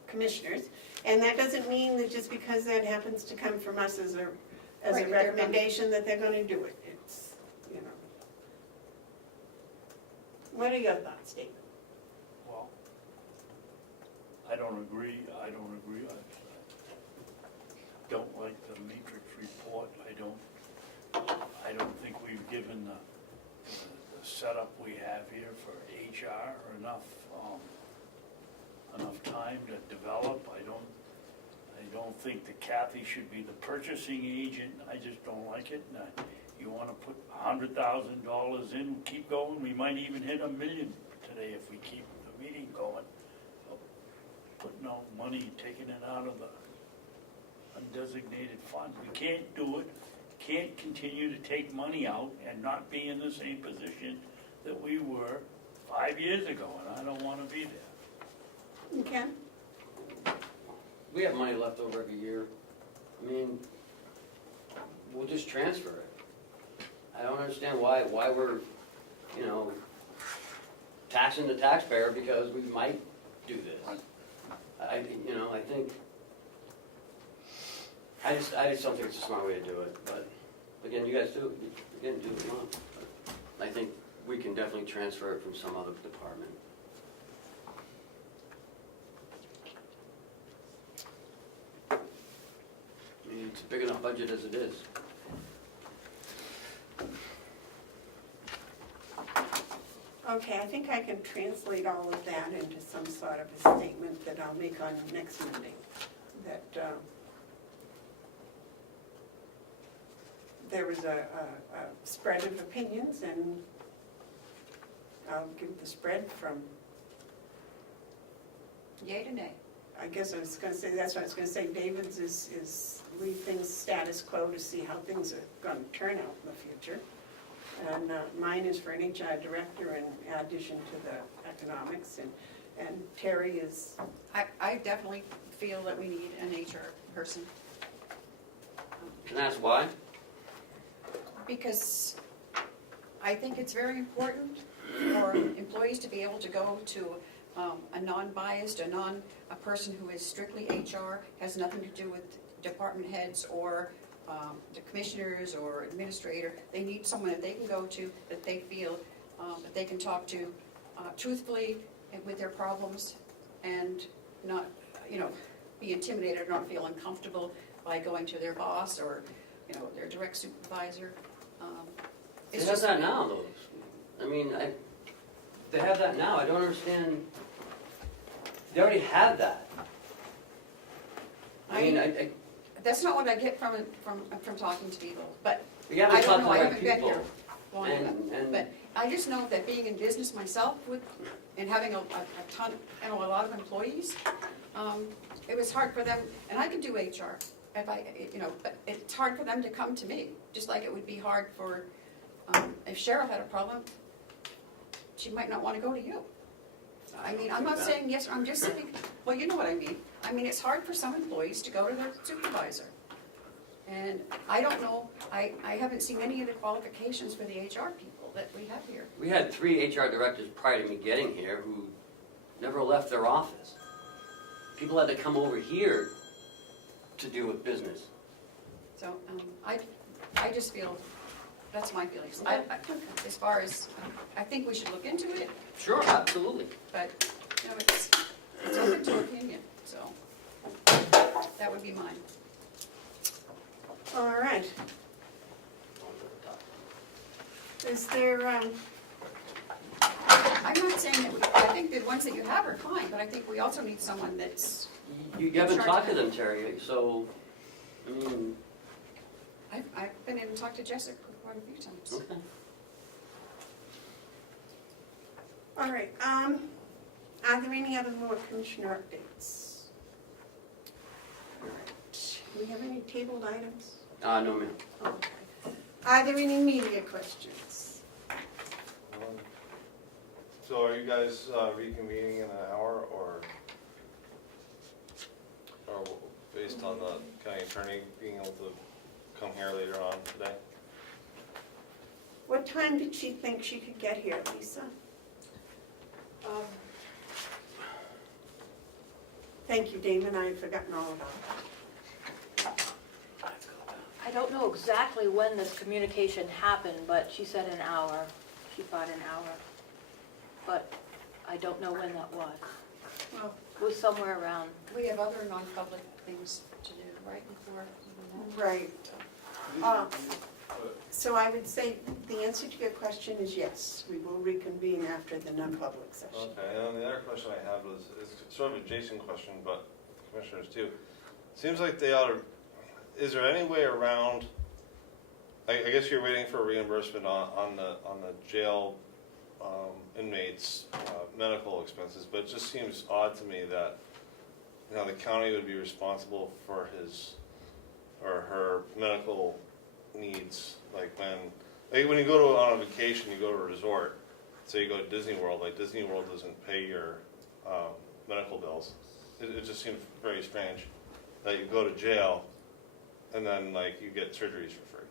commissioners. And that doesn't mean that just because that happens to come from us as a Right, that they're gonna- recommendation that they're gonna do it. It's, you know. What are your thoughts, David? Well, I don't agree. I don't like the matrix report. I don't think we've given the setup we have here for HR enough time to develop. I don't think that Kathy should be the purchasing agent. I just don't like it. And you wanna put $100,000 in, keep going, we might even hit $1 million today if we keep the meeting going. Putting out money, taking it out of the undesignated fund. We can't do it, can't continue to take money out and not be in the same position that we were 5 years ago, and I don't wanna be there. Okay. We have money left over every year. I mean, we'll just transfer it. I don't understand why we're, taxing the taxpayer because we might do this. I think, I just don't think it's a smart way to do it, but again, you guys do what you want. But I think we can definitely transfer it from some other department. I mean, it's a big enough budget as it is. Okay, I think I can translate all of that into some sort of a statement that I'll make on next Monday. That there was a spread of opinions, and I'll give the spread from, Yay to nay. I guess I was gonna say, that's what I was gonna say, David's is leave things status quo to see how things are gonna turn out in the future. And mine is for an HR director in addition to the economics, and Terry is, I definitely feel that we need an HR person. Can I ask why? Because I think it's very important for employees to be able to go to a non-biased, a person who is strictly HR, has nothing to do with department heads or the commissioners or administrator. They need someone that they can go to, that they feel that they can talk to truthfully and with their problems, and not, be intimidated or not feel uncomfortable by going to their boss or, their direct supervisor. They have that now, though. I mean, they have that now. I don't understand. They already have that. I mean, That's not what I get from talking to people, but you I haven't don't talked to know, the I right haven't been people. here long enough. And But I just know that being in business myself and having a ton, a lot of employees, it was hard for them, and I can do HR, but it's hard for them to come to me, just like it would be hard for, if Cheryl had a problem, she might not want to go to you. I mean, I'm not saying yes, I'm just saying, well, you know what I mean. I mean, it's hard for some employees to go to their supervisor. And I don't know, I haven't seen any of the qualifications for the HR people that we have here. we had 3 HR directors prior to me getting here who never left their office. People had to come over here to deal with business. So, I just feel, that's my feelings. As far as, I think we should look into it, Sure, absolutely. but, it's open to opinion, so that would be mine. all right. Is there, I'm not saying that, I think the ones that you have are fine, but I think we also need someone that's, You haven't talked to them, Terry, so, I mean, I've been in and talked to Jessica quite a few times. okay. all right, are there any other more commissioner updates? All right, do we have any tabled items? No, ma'am. Okay. Are there any media questions? So are you guys reconvening in an hour, or based on the county attorney being able to come here later on today. What time did she think she could get here, Lisa? Thank you, Damon, I had forgotten all about that. I don't know exactly when this communication happened, but she said an hour. She thought an hour. But I don't know when that was. Well, It was somewhere around. we have other non-public things to do, right, before even Right. So I would say the answer to your question is yes, we will reconvene after the non-public session. Okay, and then the other question I had was, is sort of a Jason question, but commissioners too. Seems like they ought to, is there any way around, I guess you're waiting for reimbursement on the jail inmates' medical expenses, but it just seems odd to me that, you know, the county would be responsible for his or her medical needs, like when you go to on a vacation, you go to a resort, say you go to Disney World, like Disney World doesn't pay your medical bills. It just seems very strange that you go to jail and then like you get surgeries for free.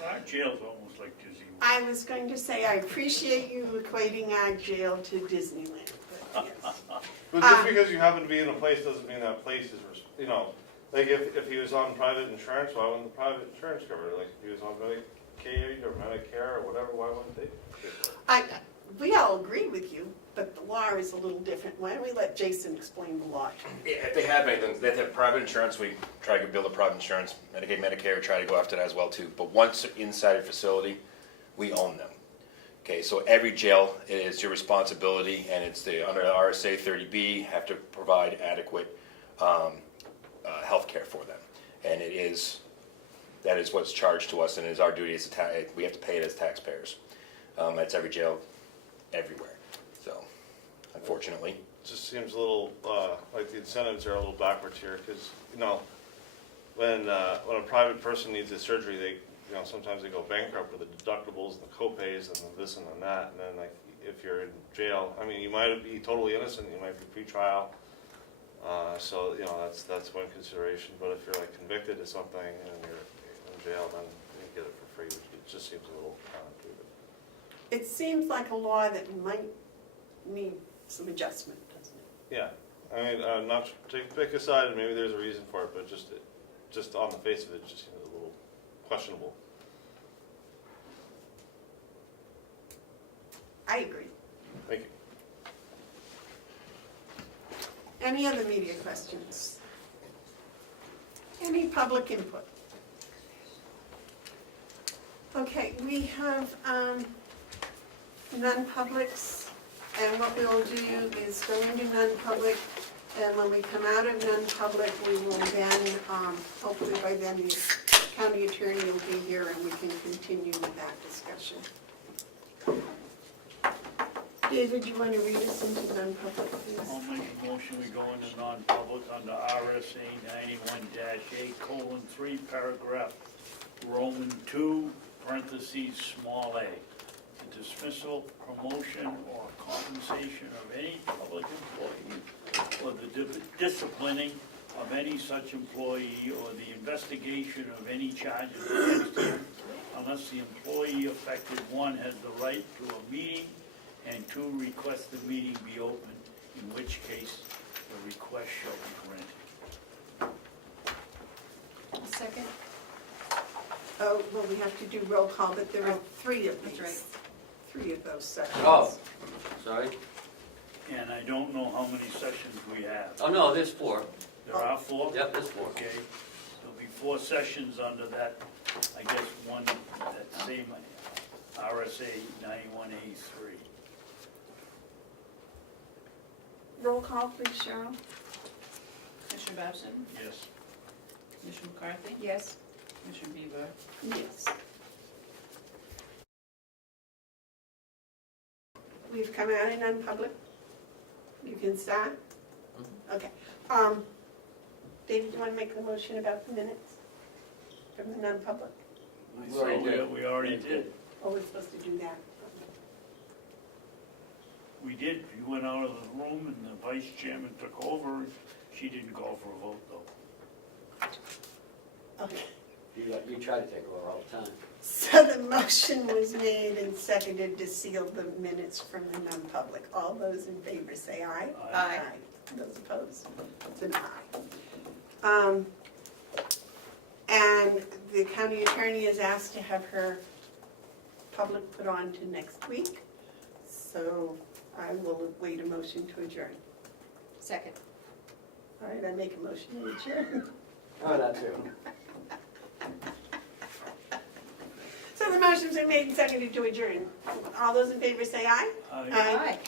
Well, our jail's almost like Disney World. I was going to say, I appreciate you equating our jail to Disneyland, but yes. But just because you happen to be in a place doesn't mean that place is, you know, like if he was on private insurance, why wouldn't the private insurance cover it? Like if he was on Medicaid or Medicare or whatever, why wouldn't they? We all agree with you, but the law is a little different. Why don't we let Jason explain the law? Yeah, if they have anything, they have private insurance, we try to build a private insurance, Medicaid, Medicare, try to go after that as well too. But once inside a facility, we own them. Okay, so every jail is your responsibility, and it's under the RSA 30B, have to provide adequate health care for them. And that is what's charged to us, and it is our duty as we have to pay it as taxpayers. That's every jail, everywhere. So, unfortunately. It just seems a little, like the incentives are a little backwards here, because, you know, when a private person needs a surgery, they, you know, sometimes they go bankrupt with the deductibles and the co-pays and the this and the that, and then like, if you're in jail, I mean, you might be totally innocent, you might be pre-trial, so, you know, that's one consideration, but if you're like convicted of something and you're in jail, then you get it for free, which it just seems a little counterintuitive. It seems like a law that might need some adjustment, doesn't it? Yeah, I mean, not to pick a side, and maybe there's a reason for it, but just on the face of it, it just seems a little questionable. I agree. Thank you. Any other media questions? Any public input? Okay, we have non-publics, and what we will do is go into non-public, and when we come out of non-public, we will then, hopefully by then, the county attorney will be here and we can continue with that discussion. David, you want to read us into non-public, please? I'll make a motion, we go into non-public under RSA 91-8:3, paragraph Roman 2, parentheses, small a. The dismissal, promotion, or compensation of any public employee, or the disciplining of any such employee, or the investigation of any charges against him, unless the employee affected, one, has the right to a meeting, and two, request the meeting be open, in which case the request shall be granted. Second? Oh, well, we have to do roll call, but there are three of these. That's right. Three of those sections. Oh, sorry. And I don't know how many sessions we have. Oh, no, there's 4. There are 4? Yep, there's 4. Okay, there'll be 4 sessions under that, I guess, that same RSA 91A3. Roll call, please, Cheryl. Commissioner Babson? Yes. Commissioner McCarthy? Yes. Commissioner Bevard? Yes. We've come out in non-public. You can start? Okay. David, do you want to make a motion about the minutes from the non-public? We already did. We already did. Oh, we're supposed to do that. We did. You went out of the room and the vice chairman took over. She didn't call for a vote, though. Okay. You try to take over all the time. So the motion was made and seconded to seal the minutes from the non-public. All those in favor say aye. Aye. Those opposed, it's an aye. And the county attorney is asked to have her public put on to next week. So I will wait a motion to adjourn. Second. All right, I make a motion to adjourn. Oh, that too. So the motions are made and seconded to adjourn. All those in favor say aye. Aye. Aye. Aye.